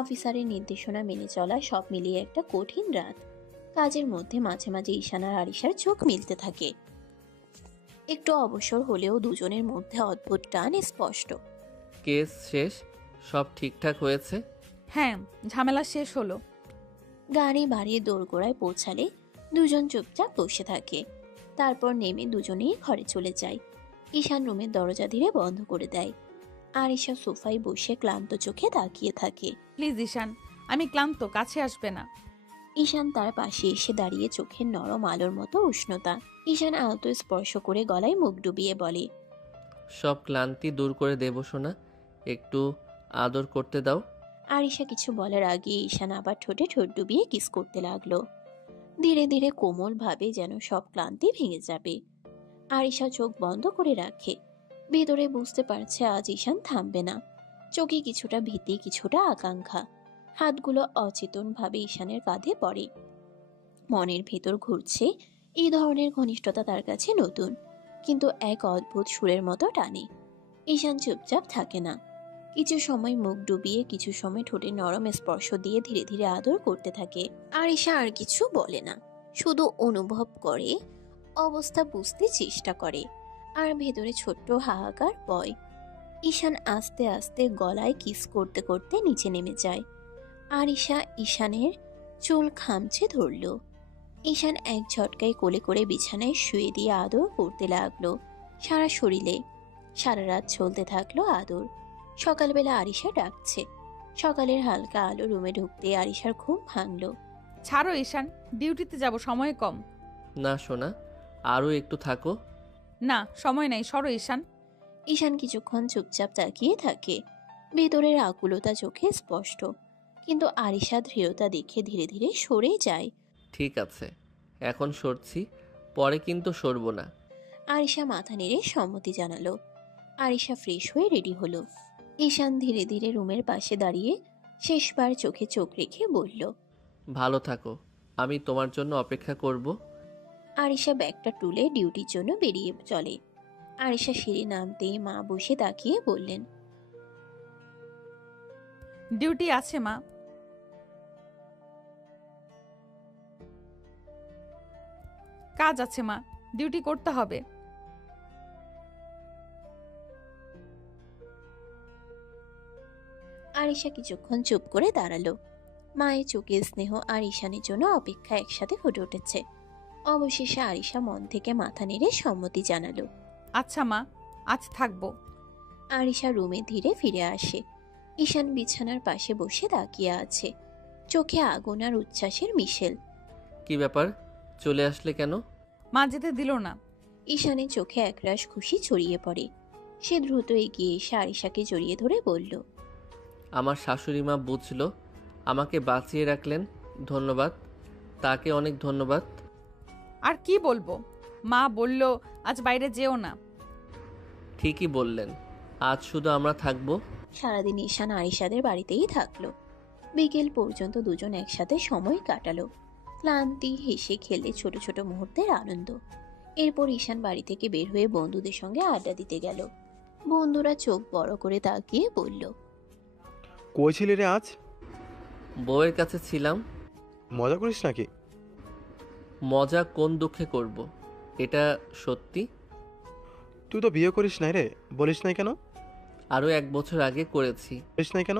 অফিসারের নির্দেশনা মেনে চলা, সব মিলিয়ে একটা কঠিন রাত। কাজের মধ্যে মাঝে মাঝে ঈশান আর আরিশার চোখ মিলতে থাকে। একটু অবসর হলেও দুজনের মধ্যে অদ্ভুত টান স্পষ্ট। কেস শেষ, সব ঠিকঠাক হয়েছে। হ্যাঁ, ঝামেলা শেষ হলো। গাড়ি বাড়িয়ে দোরগোড়ায় পৌঁছালে দুজন চুপচাপ বসে থাকে। তারপর নেমে দুজনেই ঘরে চলে যায়। ঈশান রুমের দরজা ধীরে বন্ধ করে দেয়। আরিশা সোফায় বসে ক্লান্ত চোখে তাকিয়ে থাকে। প্লিজ ঈশান, আমি ক্লান্ত, কাছে আসবে না। ঈশান তার পাশে এসে দাঁড়িয়ে, চোখের নরম আলোর মতো উষ্ণতা। ঈশান আলতো স্পর্শ করে গলায় মুখ ডুবিয়ে বলে, সব ক্লান্তি দূর করে দেব সোনা, একটু আদর করতে দাও। আরিশা কিছু বলার আগে ঈশান আবার ঠোঁটে ঠোঁট ডুবিয়ে কিস করতে লাগলো। ধীরে ধীরে কোমল ভাবে, যেন সব ক্লান্তি ভেঙে যাবে। আরিশা চোখ বন্ধ করে রাখে। ভেতরে বুঝতে পারছে আজ ঈশান থামবে না। চোখে কিছুটা ভীতি, কিছুটা আকাঙ্ক্ষা। হাতগুলো অচেতন ভাবে ঈশানের কাঁধে পড়ে। মনের ভেতর ঘুরছে, এই ধরনের ঘনিষ্ঠতা তার কাছে নতুন, কিন্তু এক অদ্ভুত সুরের মতো টানে। ঈশান চুপচাপ থাকে না। কিছু সময় মুখ ডুবিয়ে, কিছু সময় ঠোঁটে নরম স্পর্শ দিয়ে ধীরে ধীরে আদর করতে থাকে। আরিশা আর কিছু বলে না, শুধু অনুভব করে, অবস্থা বুঝতে চেষ্টা করে, আর ভেতরে ছোট্ট হাহাকার বয়। ঈশান আস্তে আস্তে গলায় কিস করতে করতে নিচে নেমে যায়। আরিশা ঈশানের চুল খামচে ধরল। ঈশান এক ঝটকায় কোলে করে বিছানায় শুয়ে দিয়ে আদর করতে লাগলো সারা শরীরে। সারা রাত চলতে থাকলো আদর। সকালবেলা আরিশা ডাকছে। সকালের হালকা আলো রুমে ঢুকতে আরিশার ঘুম ভাঙল। ছাড়ো ঈশান, ডিউটিতে যাব, সময় কম। না সোনা, আরও একটু থাকো। না, সময় নেই, সরো ঈশান। ঈশান কিছুক্ষণ চুপচাপ তাকিয়ে থাকে। ভেতরের আকুলতা চোখে স্পষ্ট, কিন্তু আরিশা দৃঢ়তা দেখে ধীরে ধীরে সরে যায়। ঠিক আছে, এখন সরছি, পরে কিন্তু সরবো না। আরিশা মাথা নেড়ে সম্মতি জানালো। আরিশা ফ্রেশ হয়ে রেডি হলো। ঈশান ধীরে ধীরে রুমের পাশে দাঁড়িয়ে শেষবার চোখে চোখ রেখে বলল, ভালো থাকো, আমি তোমার জন্য অপেক্ষা করব। আরিশা ব্যাগটা তুলে ডিউটির জন্য বেরিয়ে চলে। আরিশা সিঁড়ি নামতেই মা বসে তাকিয়ে বললেন, ডিউটি আছে মা। কাজ আছে মা, ডিউটি করতে হবে। আরিশা কিছুক্ষণ চুপ করে দাঁড়ালো। মায়ের চোখে স্নেহ আর ঈশানের জন্য অপেক্ষা একসাথে ফুটে উঠেছে। অবশেষে আরিশা মন থেকে মাথা নেড়ে সম্মতি জানালো। আচ্ছা মা, আজ থাকবো। আরিশা রুমে ধীরে ফিরে আসে। ঈশান বিছানার পাশে বসে তাকিয়ে আছে, চোখে আগুন আর উচ্ছ্বাসের মিশেল। কি ব্যাপার, চলে আসলে কেন? মা যেতে দিল না। ঈশানের চোখে একরাশ খুশি ছড়িয়ে পড়ে। সে দ্রুত এগিয়ে এসে আরিশাকে জড়িয়ে ধরে বলল, আমার শাশুড়ি মা বুঝলো, আমাকে বাঁচিয়ে রাখলেন, ধন্যবাদ, তাকে অনেক ধন্যবাদ। আর কি বলবো, মা বলল আজ বাইরে যেও না। ঠিকই বললেন, আজ শুধু আমরা থাকবো। সারাদিন ঈশান আরিশাদের বাড়িতেই থাকলো। বিকেল পর্যন্ত দুজন একসাথে সময় কাটালো। ক্লান্তি, হেসে খেলে ছোট ছোট মুহূর্তের আনন্দ। এরপর ঈশান বাড়ি থেকে বের হয়ে বন্ধুদের সঙ্গে আড্ডা দিতে গেল। বন্ধুরা চোখ বড় করে তাকিয়ে বলল, কই ছিলি রে আজ? বউয়ের কাছে ছিলাম। মজা করিস নাকি? মজা কোন দুঃখে করব, এটা সত্যি। তুই তো বিয়ে করিস নাই রে, বলিস নাই কেন? আরও 1 বছর আগে করেছি। বলিস নাই কেন?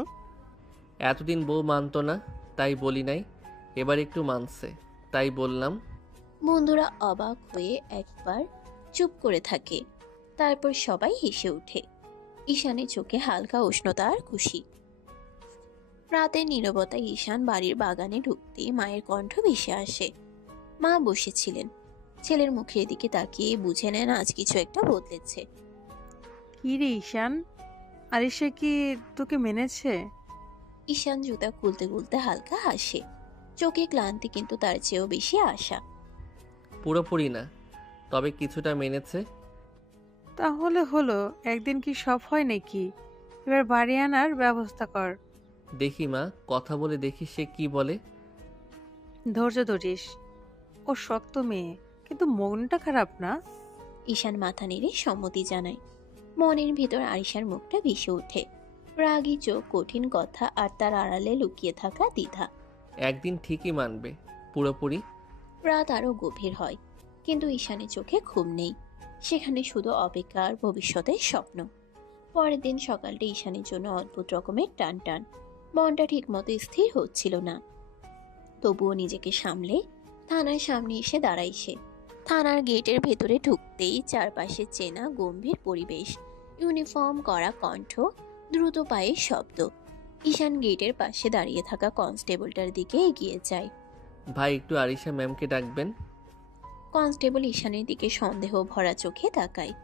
এতদিন বউ মানতো না, তাই বলি নাই, এবার একটু মানছে, তাই বললাম। বন্ধুরা অবাক হয়ে একবার চুপ করে থাকে। তারপর সবাই হেসে ওঠে। ঈশানের চোখে হালকা উষ্ণতা আর খুশি। রাতের নীরবতায় ঈশান বাড়ির বাগানে ঢুকতেই মায়ের কণ্ঠ ভেসে আসে। মা বসেছিলেন, ছেলের মুখের দিকে তাকিয়ে বুঝে নেন আজ কিছু একটা বদলেছে। কি রে ঈশান, আরিশা কি তোকে মেনেছে? ঈশান জুতা খুলতে খুলতে হালকা হাসে, চোখে ক্লান্তি কিন্তু তার চেয়েও বেশি আশা। পুরোপুরি না, তবে কিছুটা মেনেছে। তাহলে হলো, একদিন কি সব হয় নাকি? এবার বাড়ি আনার ব্যবস্থা কর। দেখি মা, কথা বলে দেখি সে কি বলে। ধৈর্য ধরিস, ও শক্ত মেয়ে, কিন্তু মনটা খারাপ না। ঈশান মাথা নেড়ে সম্মতি জানায়। মনের ভিতর আরিশার মুখটা ভেসে ওঠে, রাগী চোখ, কঠিন কথা আর তার আড়ালে লুকিয়ে থাকা দ্বিধা। একদিন ঠিকই মানবে, পুরোপুরি। রাত আরো গভীর হয়, কিন্তু ঈশানের চোখে ঘুম নেই। সেখানে শুধু অপেক্ষা আর ভবিষ্যতের স্বপ্ন। পরের দিন সকালটা ঈশানের জন্য অদ্ভুত রকমের টান টান। মনটা ঠিক মতো স্থির হচ্ছিল না। তবুও নিজেকে সামলে থানার সামনে এসে দাঁড়ায় সে। থানার গেটের ভেতরে ঢুকতেই চারপাশে চেনা গম্ভীর পরিবেশ, ইউনিফর্ম করা কণ্ঠ, দ্রুত পায়ের শব্দ। ঈশান গেটের পাশে দাঁড়িয়ে থাকা কনস্টেবলটার দিকে এগিয়ে যায়। ভাই, একটু আরিশা ম্যামকে ডাকবেন। কনস্টেবল ঈশানের দিকে সন্দেহ ভরা চোখে তাকায়,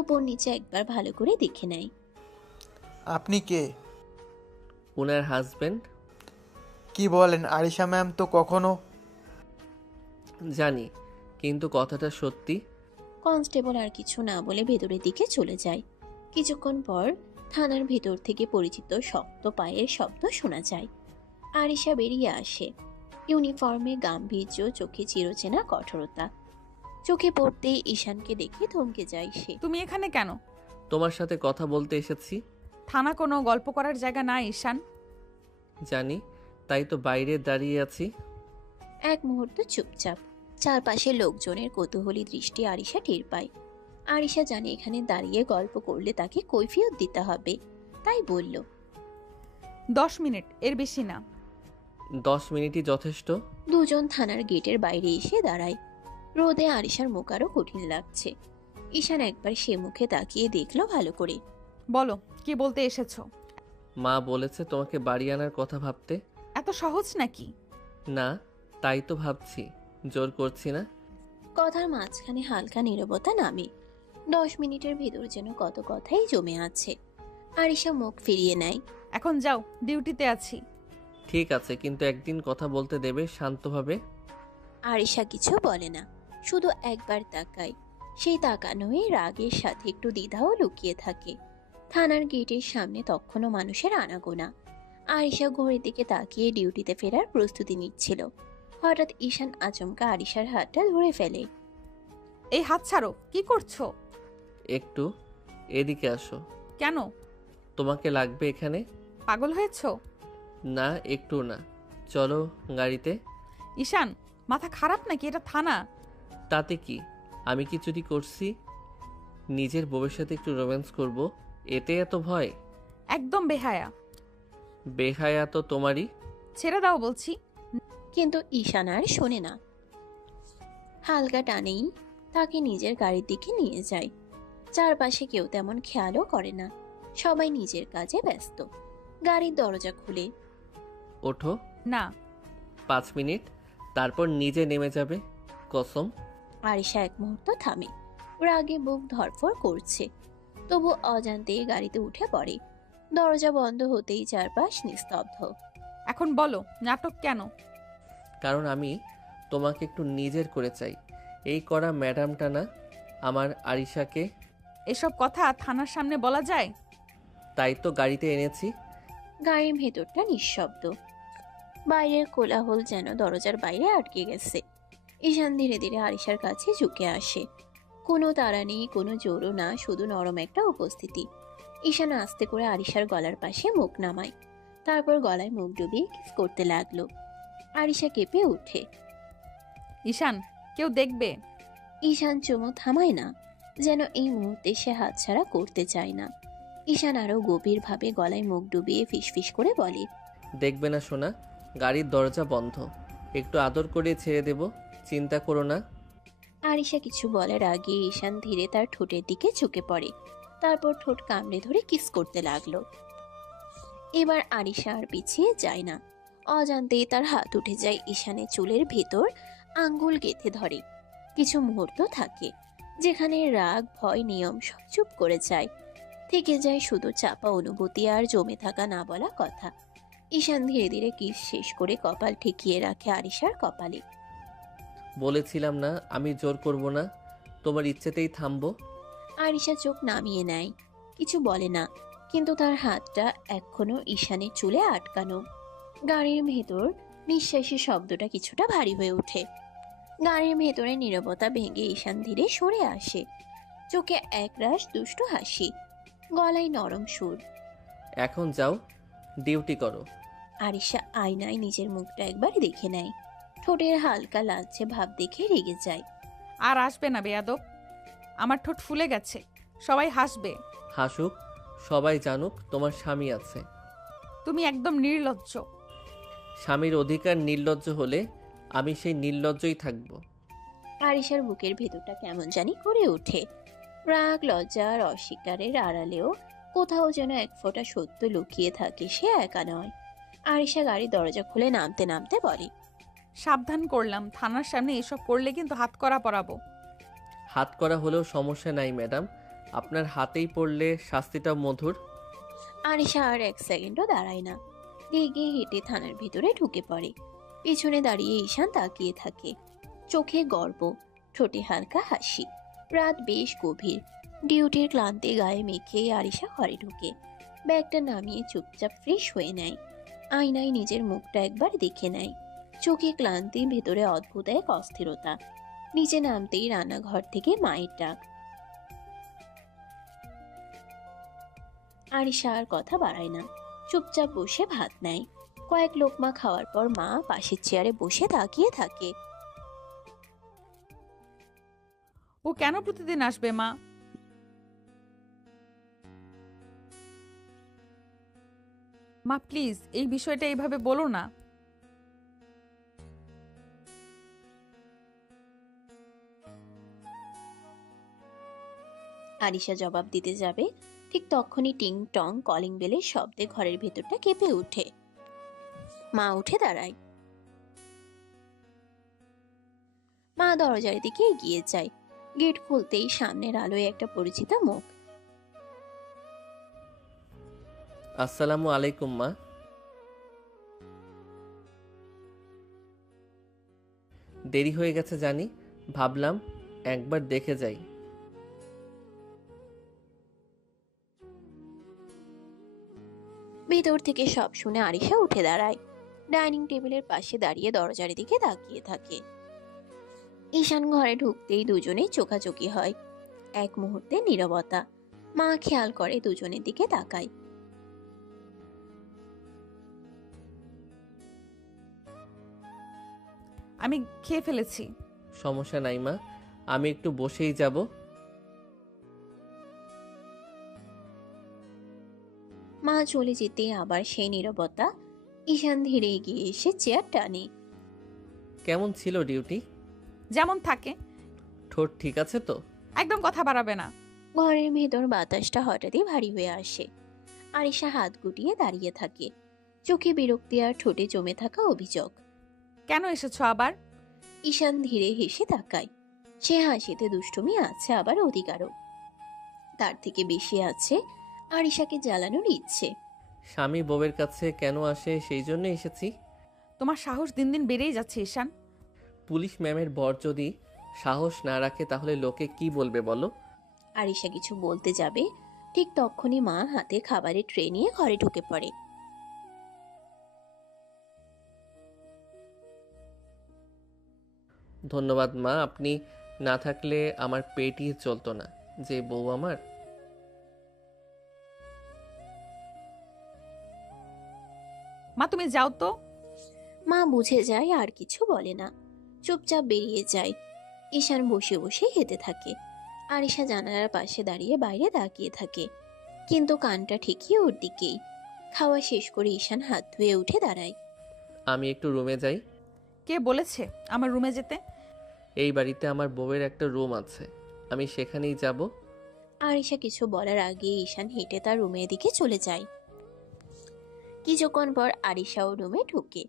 উপর নিচে একবার ভালো করে দেখে নেয়। আপনি কে? ওনার হাজবেন্ড। কি বলেন? আরিশা ম্যাম তো কখনো। জানি, কিন্তু কথাটা সত্যি। কনস্টেবল আর কিছু না বলে ভেতরের দিকে চলে যায়। কিছুক্ষণ পর থানার ভেতর থেকে পরিচিত শক্ত পায়ের শব্দ শোনা যায়। আরিশা বেরিয়ে আসে, ইউনিফর্মে গাম্ভীর্য, চোখে চিরচেনা কঠোরতা। চোখে পড়তেই ঈশানকে দেখে থমকে যায় সে। তুমি এখানে কেন? তোমার সাথে কথা বলতে এসেছি। থানা কোনো গল্প করার জায়গা না ঈশান। জানি, তাই তো বাইরে দাঁড়িয়ে আছি। এক মুহূর্ত চুপচাপ। চারপাশে লোকজনের কৌতূহলী দৃষ্টি আরিশা টের পায়। আরিশা জানে এখানে দাঁড়িয়ে গল্প করলে তাকে কৈফিয়ত দিতে হবে, তাই বলল, 10 মিনিট, এর বেশি না। 10 মিনিটই যথেষ্ট। দুজন থানার গেটের বাইরে এসে দাঁড়ায়। রোদে আরিশার মুখ আরো কঠিন লাগছে। ঈশান একবার সে মুখে তাকিয়ে দেখলো ভালো করে। বলো, কি বলতে এসেছো? মা বলেছে তোমাকে বাড়ি আনার কথা ভাবতে। এত সহজ নাকি? না, তাই তো ভাবছি, জোর করছি না। কথার মাঝখানে হালকা নীরবতা নামে। 10 মিনিটের ভেতর যেন কত কথাই জমে আছে। আরিশা মুখ ফিরিয়ে নেয়। এখন যাও, ডিউটিতে আছি। ঠিক আছে, কিন্তু একদিন কথা বলতে দেবে শান্তভাবে? আরিশা কিছু বলে না, শুধু একবার তাকায়। সেই তাকানোয় রাগের সাথে একটু দ্বিধাও লুকিয়ে থাকে। থানার গেটের সামনে তখনও মানুষের আনাগোনা। আরিশা ঘড়ির দিকে তাকিয়ে ডিউটিতে ফেরার প্রস্তুতি নিচ্ছিল। হঠাৎ ঈশান আচমকা আরিশার হাতটা ধরে ফেলে। এই হাত ছাড়ো, কি করছো? একটু এদিকে আসো। কেন? তোমাকে লাগবে এখানে। পাগল হয়েছো? না, একটু না। চলো গাড়িতে। ঈশান, মাথা খারাপ নাকি? এটা থানা। তাতে কি, আমি কি চুরি করছি? নিজের বউয়ের সাথে একটু রোম্যান্স করব, এতে এত ভয়? একদম বেহায়া। বেহায়া তো তোমারই। ছেড়ে দাও বলছি। কিন্তু ঈশান আর শোনে না। হালকা টানেই তাকে নিজের গাড়ির দিকে নিয়ে যায়। চারপাশে কেউ তেমন খেয়ালও করে না, সবাই নিজের কাজে ব্যস্ত। গাড়ির দরজা খুলে। ওঠো। না। 5 মিনিট, তারপর নিজে নেমে যাবে, কসম। আরিশা এক মুহূর্ত থামে, রাগে বুক ধরফর করছে, তবু অজান্তেই গাড়িতে উঠে পড়ে। দরজা বন্ধ হতেই চারপাশ নিস্তব্ধ। এখন বলো, নাটক কেন? কারণ আমি তোমাকে একটু নিজের করে চাই। এই করা ম্যাডামটা না, আমার আরিশাকে। এসব কথা থানার সামনে বলা যায়? তাই তো গাড়িতে এনেছি। গাড়ির ভেতরটা নিঃশব্দ। বাইরের কোলাহল যেন দরজার বাইরে আটকে গেছে। ঈশান ধীরে ধীরে আরিশার কাছে ঝুঁকে আসে। কোনো তাড়া নেই, কোনো জোরও না, শুধু নরম একটা উপস্থিতি। ঈশান আস্তে করে আরিশার গলার পাশে মুখ নামায়, তারপর গলায় মুখ ডুবিয়ে কিস করতে লাগলো। আরিশা কেঁপে উঠে। ঈশান, কেউ দেখবে। ঈশান চুমু থামায় না, যেন এই মুহূর্তে সে হাতছাড়া করতে চায় না। ঈশান আরো গভীরভাবে গলায় মুখ ডুবিয়ে ফিসফিস করে বলে, দেখবে না সোনা, গাড়ির দরজা বন্ধ, একটু আদর করে ছেড়ে দেব, চিন্তা করো না। আরিশা কিছু বলার আগে ঈশান ধীরে তার ঠোঁটের দিকে ঝুঁকে পড়ে, তারপর ঠোঁট কামড়ে ধরে কিস করতে লাগলো। এবার আরিশা আর পিছিয়ে যায় না। অজান্তেই তার হাত উঠে যায় ঈশানের চুলের ভেতর, আঙ্গুল গেঁথে ধরে। কিছু মুহূর্ত থাকে যেখানে রাগ, ভয়, নিয়ম সব চুপ করে যায়। থেকে যায় শুধু চাপা অনুভূতি আর জমে থাকা না বলা কথা। ঈশান ধীরে ধীরে কিস শেষ করে কপাল ঠেকিয়ে রাখে আরিশার কপালে। বলেছিলাম না আমি জোর করব না, তোমার ইচ্ছেতেই থামবো। আরিশা চোখ নামিয়ে নেয়, কিছু বলে না, কিন্তু তার হাতটা এখনো ঈশানের চুলে আটকানো। গাড়ির ভেতর নিঃশ্বাসের শব্দটা কিছুটা ভারী হয়ে ওঠে। গাড়ির ভেতরে নীরবতা ভেঙে ঈশান ধীরে সরে আসে, চোখে একরাশ দুষ্ট হাসি, গলায় নরম সুর। এখন যাও, ডিউটি করো। আরিশা আয়নায় নিজের মুখটা একবার দেখে নেয়, ঠোঁটের হালকা লালচে ভাব দেখে রেগে যায়। আর আসবে না বেয়াদব, আমার ঠোঁট ফুলে গেছে, সবাই হাসবে। হাসুক, সবাই জানুক তোমার স্বামী আছে। তুমি একদম নির্লজ্জ। স্বামীর অধিকার নির্লজ্জ হলে আমি সেই নির্লজ্জই থাকব। আরিশার বুকের ভেতরটা কেমন জানি করে ওঠে। রাগ, লজ্জা আর অস্বীকারের আড়ালেও কোথাও যেন এক ফোঁটা সত্য লুকিয়ে থাকে, সে একা নয়। আরিশা গাড়ির দরজা খুলে নামতে নামতে বলে, সাবধান করলাম, থানার সামনে এসব করলে কিন্তু হাত করা পরাবো। হাত করা হলেও সমস্যা নাই ম্যাডাম, আপনার হাতেই পড়লে শাস্তিটা মধুর। আরিশা আর এক সেকেন্ডও দাঁড়ায় না, এগিয়ে হেঁটে থানার ভিতরে ঢুকে পড়ে। পিছনে দাঁড়িয়ে ঈশান তাকিয়ে থাকে, চোখে গর্ব, ঠোঁটে হালকা হাসি। রাত বেশ গভীর, ডিউটির ক্লান্তি গায়ে মেখে আরিশা ঘরে ঢুকে ব্যাগটা নামিয়ে চুপচাপ ফ্রেশ হয়ে নেয়। আয়নায় নিজের মুখটা একবার দেখে নেয়, চোখে ক্লান্তি, ভেতরে অদ্ভুত এক অস্থিরতা। নিচে নামতেই রান্নাঘর থেকে মায়ের ডাক। আরিশা আর কথা বাড়ায় না, চুপচাপ বসে ভাত নেয়। কয়েক লোকমা খাওয়ার পর মা পাশের চেয়ারে বসে তাকিয়ে থাকে। ও কেন প্রতিদিন আসবে মা? মা প্লিজ এই বিষয়টা এইভাবে বলো না। আরিশা জবাব দিতে যাবে, ঠিক তখনই টিং টং কলিং বেলের শব্দে ঘরের ভেতরটা কেঁপে ওঠে। মা উঠে দাঁড়ায়। মা দরজার দিকে এগিয়ে যায়। গেট খুলতেই সামনের আলোয় একটা পরিচিত মুখ। আসসালামু আলাইকুম মা। দেরি হয়ে গেছে জানি, ভাবলাম একবার দেখে যাই। ভেতর থেকে সব শুনে আরিশা উঠে দাঁড়ায়। ডাইনিং টেবিলের পাশে দাঁড়িয়ে দরজার দিকে তাকিয়ে থাকে। ঈশান ঘরে ঢুকতেই দুজনেই চোখাচোখি হয়। এক মুহূর্তে নীরবতা। মা খেয়াল করে দুজনের দিকে তাকায়। আমি খেয়ে ফেলেছি। সমস্যা নাই মা, আমি একটু বসেই যাব। মা চলে যেতে আবার সেই নীরবতা। ঈশান ধীরে এগিয়ে এসে চেয়ার টানে। কেমন ছিল ডিউটি? যেমন থাকে। ঠোঁট ঠিক আছে তো? একদম কথা বাড়াবে না। ঘরের ভেতর বাতাসটা হঠাৎই ভারী হয়ে আসে। আরিশা হাত গুটিয়ে দাঁড়িয়ে থাকে, চোখে বিরক্তি আর ঠোঁটে জমে থাকা অভিযোগ। কেন এসেছো আবার? ঈশান ধীরে হেসে তাকায়। সে হাসিতে দুষ্টুমি আছে, আবার অধিকারও। তার থেকে বেশি আছে আরিশাকে জ্বালানোর ইচ্ছে। স্বামী বউয়ের কাছে কেন আসে সেই জন্য এসেছি। তোমার সাহস দিন দিন বেড়েই যাচ্ছে ঈশান। পুলিশ ম্যামের বর যদি সাহস না রাখে তাহলে লোকে কি বলবে বলো? আরিশা কিছু বলতে যাবে, ঠিক তখনই মা হাতে খাবারের ট্রে নিয়ে ঘরে ঢুকে পড়ে। ধন্যবাদ মা, আপনি না থাকলে আমার পেটই চলতো না। যে বউ আমার। মা তুমি যাও তো। মা বুঝে যায় আর কিছু বলে না, চুপচাপ বেরিয়ে যায়। ঈশান বসে বসে খেতে থাকে। আরিশা জানালার পাশে দাঁড়িয়ে বাইরে তাকিয়ে থাকে, কিন্তু কানটা ঠিকই ওর দিকেই। খাওয়া শেষ করে ঈশান হাত ধুয়ে উঠে দাঁড়ায়। আমি একটু রুমে যাই। কে বলেছে আমার রুমে যেতে? এই বাড়িতে আমার বউয়ের একটা রুম আছে, আমি সেখানেই যাব। আরিশা কিছু বলার আগে ঈশান হেঁটে তার রুমের দিকে চলে যায়। কিছুক্ষণ পর আরিশাও রুমে ঢুকে।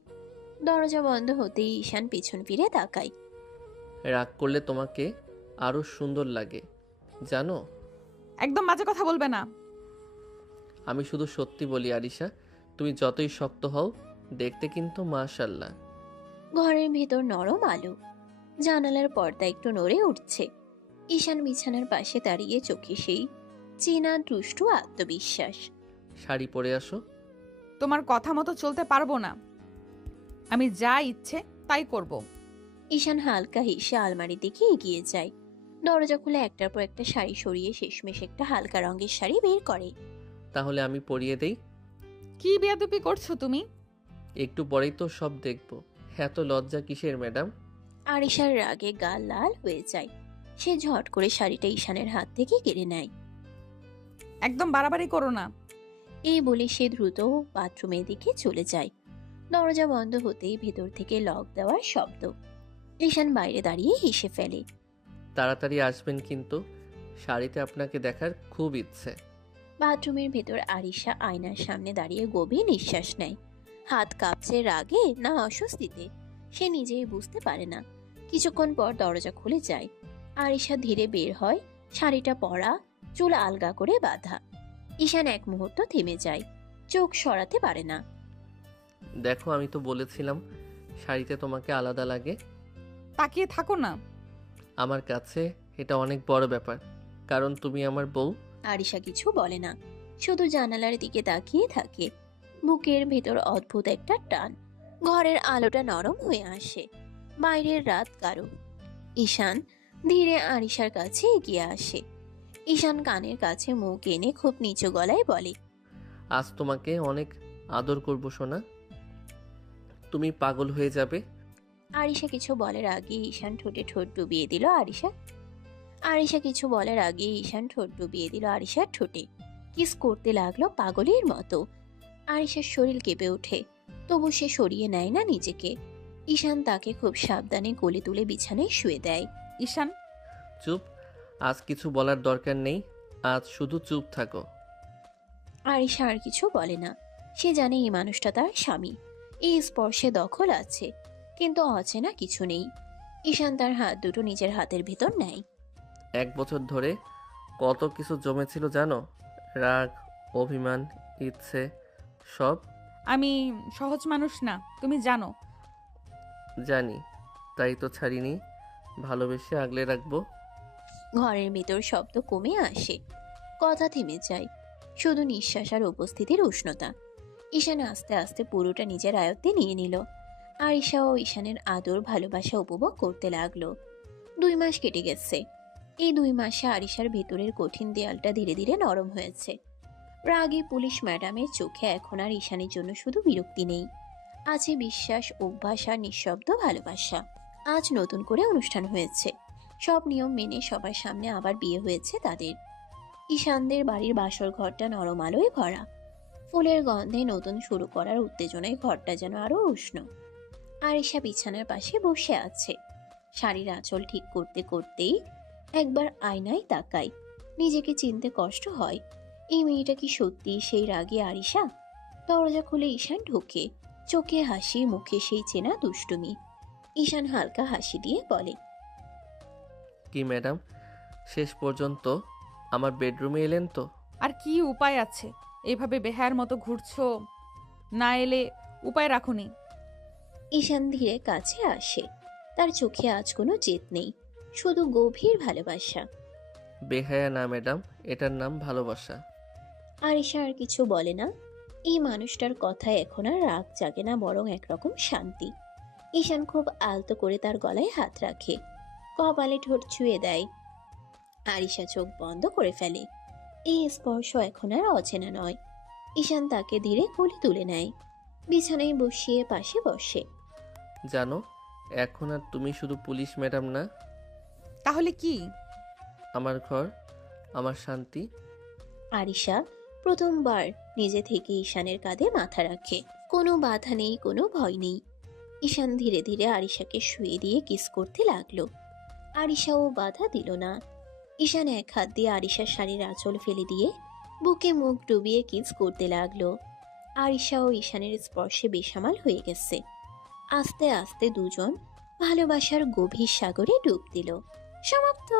দরজা বন্ধ হতেই ঈশান পিছন ফিরে তাকায়। রাগ করলে তোমাকে আরো সুন্দর লাগে জানো। একদম বাজে কথা বলবে না। আমি শুধু সত্যি বলি আরিশা, তুমি যতই শক্ত হও দেখতে কিন্তু মাশাআল্লাহ। ঘরের ভেতর নরম আলো, জানালার পর্দা একটু নড়ে উঠছে। ঈশান বিছানার পাশে দাঁড়িয়ে, চোখে সেই চেনা দুষ্টু আত্মবিশ্বাস। শাড়ি পরে আসো। তোমার কথা মতো চলতে পারবো না, আমি যা ইচ্ছে তাই করব। ঈশান হালকা হেসে আলমারির দিকে এগিয়ে যায়। দরজা খুলে একটার পর একটা শাড়ি সরিয়ে শেষমেশ একটা হালকা রঙের শাড়ি বের করে। তাহলে আমি পরিয়ে দেই। কি বেয়াদবি করছো তুমি? একটু পরেই তো সব দেখব। এত লজ্জা কিসের ম্যাডাম? আরিশার রাগে গাল লাল হয়ে যায়। সে ঝট করে শাড়িটা ঈশানের হাত থেকে কেড়ে নেয়। একদম বাড়াবাড়ি করো না। এই বলে সে দ্রুত বাথরুমের দিকে চলে যায়। দরজা বন্ধ হতেই ভেতর থেকে লক দেওয়ার শব্দ। ঈশান বাইরে দাঁড়িয়ে হেসে ফেলে। তাড়াতাড়ি আসবেন কিন্তু, শাড়িতে আপনাকে দেখার খুব ইচ্ছে। বাথরুমের ভেতর আরিশা আয়নার সামনে দাঁড়িয়ে গভীর নিঃশ্বাস নেয়। হাত কাঁপছে রাগে না অস্বস্তিতে, সে নিজেই বুঝতে পারে না। কিছুক্ষণ পর দরজা খুলে যায়। আরিশা ধীরে বের হয়, শাড়িটা পরা, চুল আলগা করে বাঁধা। ঈশান এক মুহূর্ত থেমে যায়, চোখ সরাতে পারে না। দেখো আমি তো বলেছিলাম শাড়িতে তোমাকে আলাদা লাগে। তাকিয়ে থাকো না। আমার কাছে এটা অনেক বড় ব্যাপার, কারণ তুমি আমার বউ। আরিশা কিছু বলে না, শুধু জানালার দিকে তাকিয়ে থাকে। বুকের ভেতর অদ্ভুত একটা টান। ঘরের আলোটা নরম হয়ে আসে, বাইরের রাত গাঢ়। ঈশান ধীরে আরিশার কাছে এগিয়ে আসে। ঈশান কানের কাছে মুখ এনে খুব নিচু গলায় বলে, আজ তোমাকে অনেক আদর করব সোনা, তুমি পাগল হয়ে যাবে। আরিশা কিছু বলার আগে ঈশান ঠোঁটে ঠোঁট ডুবিয়ে দিল আরিশার ঠোঁটে। কিস করতে লাগলো পাগলের মতো। আরিশার শরীর কেঁপে ওঠে, তবু সে সরিয়ে নেয় না নিজেকে। ঈশান তাকে খুব সাবধানে কোলে তুলে বিছানায় শুয়ে দেয়। ঈশান চুপ, আজ কিছু বলার দরকার নেই, আজ শুধু চুপ থাকো। আরিশা আর কিছু বলে না। সে জানে এই মানুষটা তার স্বামী, এই স্পর্শে দখল আছে, কিন্তু অচেনা কিছু নেই। ঈশান তার হাত দুটো নিজের হাতের ভেতর নেয়। 1 বছর ধরে কত কিছু জমেছিল জানো? রাগ, অভিমান, ইচ্ছে, সব। আমি সহজ মানুষ না, তুমি জানো। জানি, তাই তো ছাড়িনি, ভালোবেসে আগলে রাখবো। ঘরের ভেতর শব্দ কমে আসে, কথা থেমে যায়, শুধু নিঃশ্বাস আর উপস্থিতির উষ্ণতা। ঈশান আস্তে আস্তে পুরোটা নিজের আয়ত্তে নিয়ে নিল। আরিশা ও ঈশানের আদর ভালোবাসা উপভোগ করতে লাগলো। 2 মাস কেটে গেছে। এই 2 মাসে আরিশার ভেতরের কঠিন দেয়ালটা ধীরে ধীরে নরম হয়েছে। রাগে পুলিশ ম্যাডামের চোখে এখন আর ঈশানের জন্য শুধু বিরক্তি নেই, আছে বিশ্বাস, অভ্যাস আর নিঃশব্দ ভালোবাসা। আজ নতুন করে অনুষ্ঠান হয়েছে, সব নিয়ম মেনে সবার সামনে আবার বিয়ে হয়েছে তাদের। ঈশানদের বাড়ির বাসর ঘরটা নরম আলোয় ভরা, ফুলের গন্ধে নতুন শুরু করার উত্তেজনায় ঘরটা যেন আরো উষ্ণ। আরিশা বিছানার পাশে বসে আছে, শাড়ির আঁচল ঠিক করতে করতেই একবার আয়নায় তাকায়। নিজেকে চিনতে কষ্ট হয়, এই মেয়েটা কি সত্যি সেই রাগী আরিশা? দরজা খুলে ঈশান ঢোকে, চোখে হাসি, মুখে সেই চেনা দুষ্টুমি। ঈশান হালকা হাসি দিয়ে বলে, কি ম্যাডাম, শেষ পর্যন্ত আমার বেডরুমে এলেন তো? আর কি উপায় আছে, এভাবে বেহায়ার মতো ঘুরছো, না এলে উপায় রাখুনি। ঈশান ধীরে কাছে আসে, তার চোখে আজ কোনো জেদ নেই, শুধু গভীর ভালোবাসা। বেহায়া না ম্যাডাম, এটার নাম ভালোবাসা। আরিশা আর কিছু বলে না। এই মানুষটার কথায় এখন আর রাগ জাগে না, বরং একরকম শান্তি। ঈশান খুব আলতো করে তার গলায় হাত রাখে, কপালে ঠোঁট ছুঁয়ে দেয়। আরিশা চোখ বন্ধ করে ফেলে। এই স্পর্শ এখন আর অচেনা নয়। ঈশান তাকে ধীরে কোলে তুলে নেয়, বিছানায় বসিয়ে পাশে বসে। জানো, এখন আর তুমি শুধু পুলিশ ম্যাডাম না, তাহলে কি? আমার ঘর, আমার শান্তি। আরিশা প্রথমবার নিজে থেকে ঈশানের কাঁধে মাথা রাখে, কোনো বাধা নেই, কোনো ভয় নেই। ঈশান ধীরে ধীরে আরিশাকে শুয়ে দিয়ে কিস করতে লাগলো। আরিশাও বাধা দিল না। ঈশান এক হাত দিয়ে আরিশার শাড়ির আঁচল ফেলে দিয়ে বুকে মুখ ডুবিয়ে কিস করতে লাগলো। আরিশা ও ঈশানের স্পর্শে বেসামাল হয়ে গেছে। আস্তে আস্তে দুজন ভালোবাসার গভীর সাগরে ডুব দিল। সমাপ্ত।